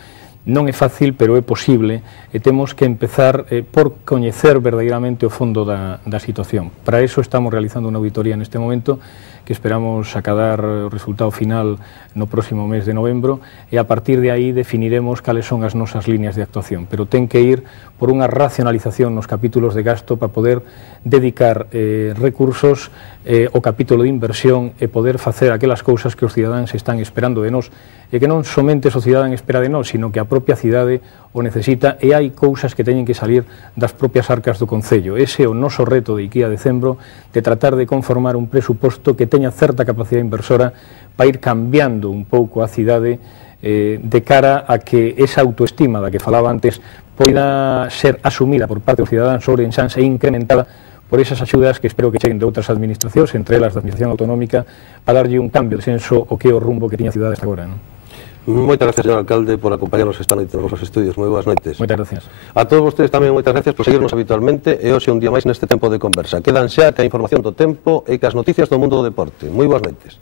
Non é fácil, pero é posible e temos que empezar por coñecer verdadeiramente o fondo da situación. Para iso estamos realizando unha auditoría neste momento que esperamos acadar o resultado final no próximo mes de novembro e a partir de aí definiremos cales son as nosas líneas de actuación, pero ten que ir por unha racionalización nos capítulos de gasto para poder dedicar recursos ao capítulo de inversión e poder facer aquelas cousas que os cidadáns están esperando de nós e que non somente o cidadán espera de nós, sino que a propia cidade o necesita e hai cousas que teñen que salir das propias arcas do Concello. Ese é o noso reto de aquí a decembro, de tratar de conformar un presuposto que teña certa capacidade inversora para ir cambiando un pouco a cidade de cara a que esa autoestima da que falaba antes poida ser asumida por parte dos cidadáns ourensáns e incrementada por esas axudas que espero que cheguen de outras administracións, entre elas da Administración Autonómica, para darlle un cambio de senso o que é o rumbo que tiña a cidade hasta agora, non? Moitas gracias, señor alcalde, por acompañarnos esta noite nos nosos estudios. Moi boas noites. Moitas gracias. A todos vostedes tamén moitas gracias por seguirnos habitualmente e hoxe un día máis neste tempo de conversa. Quedan xa que a información do tempo e que as noticias do mundo do deporte. Moi boas noites.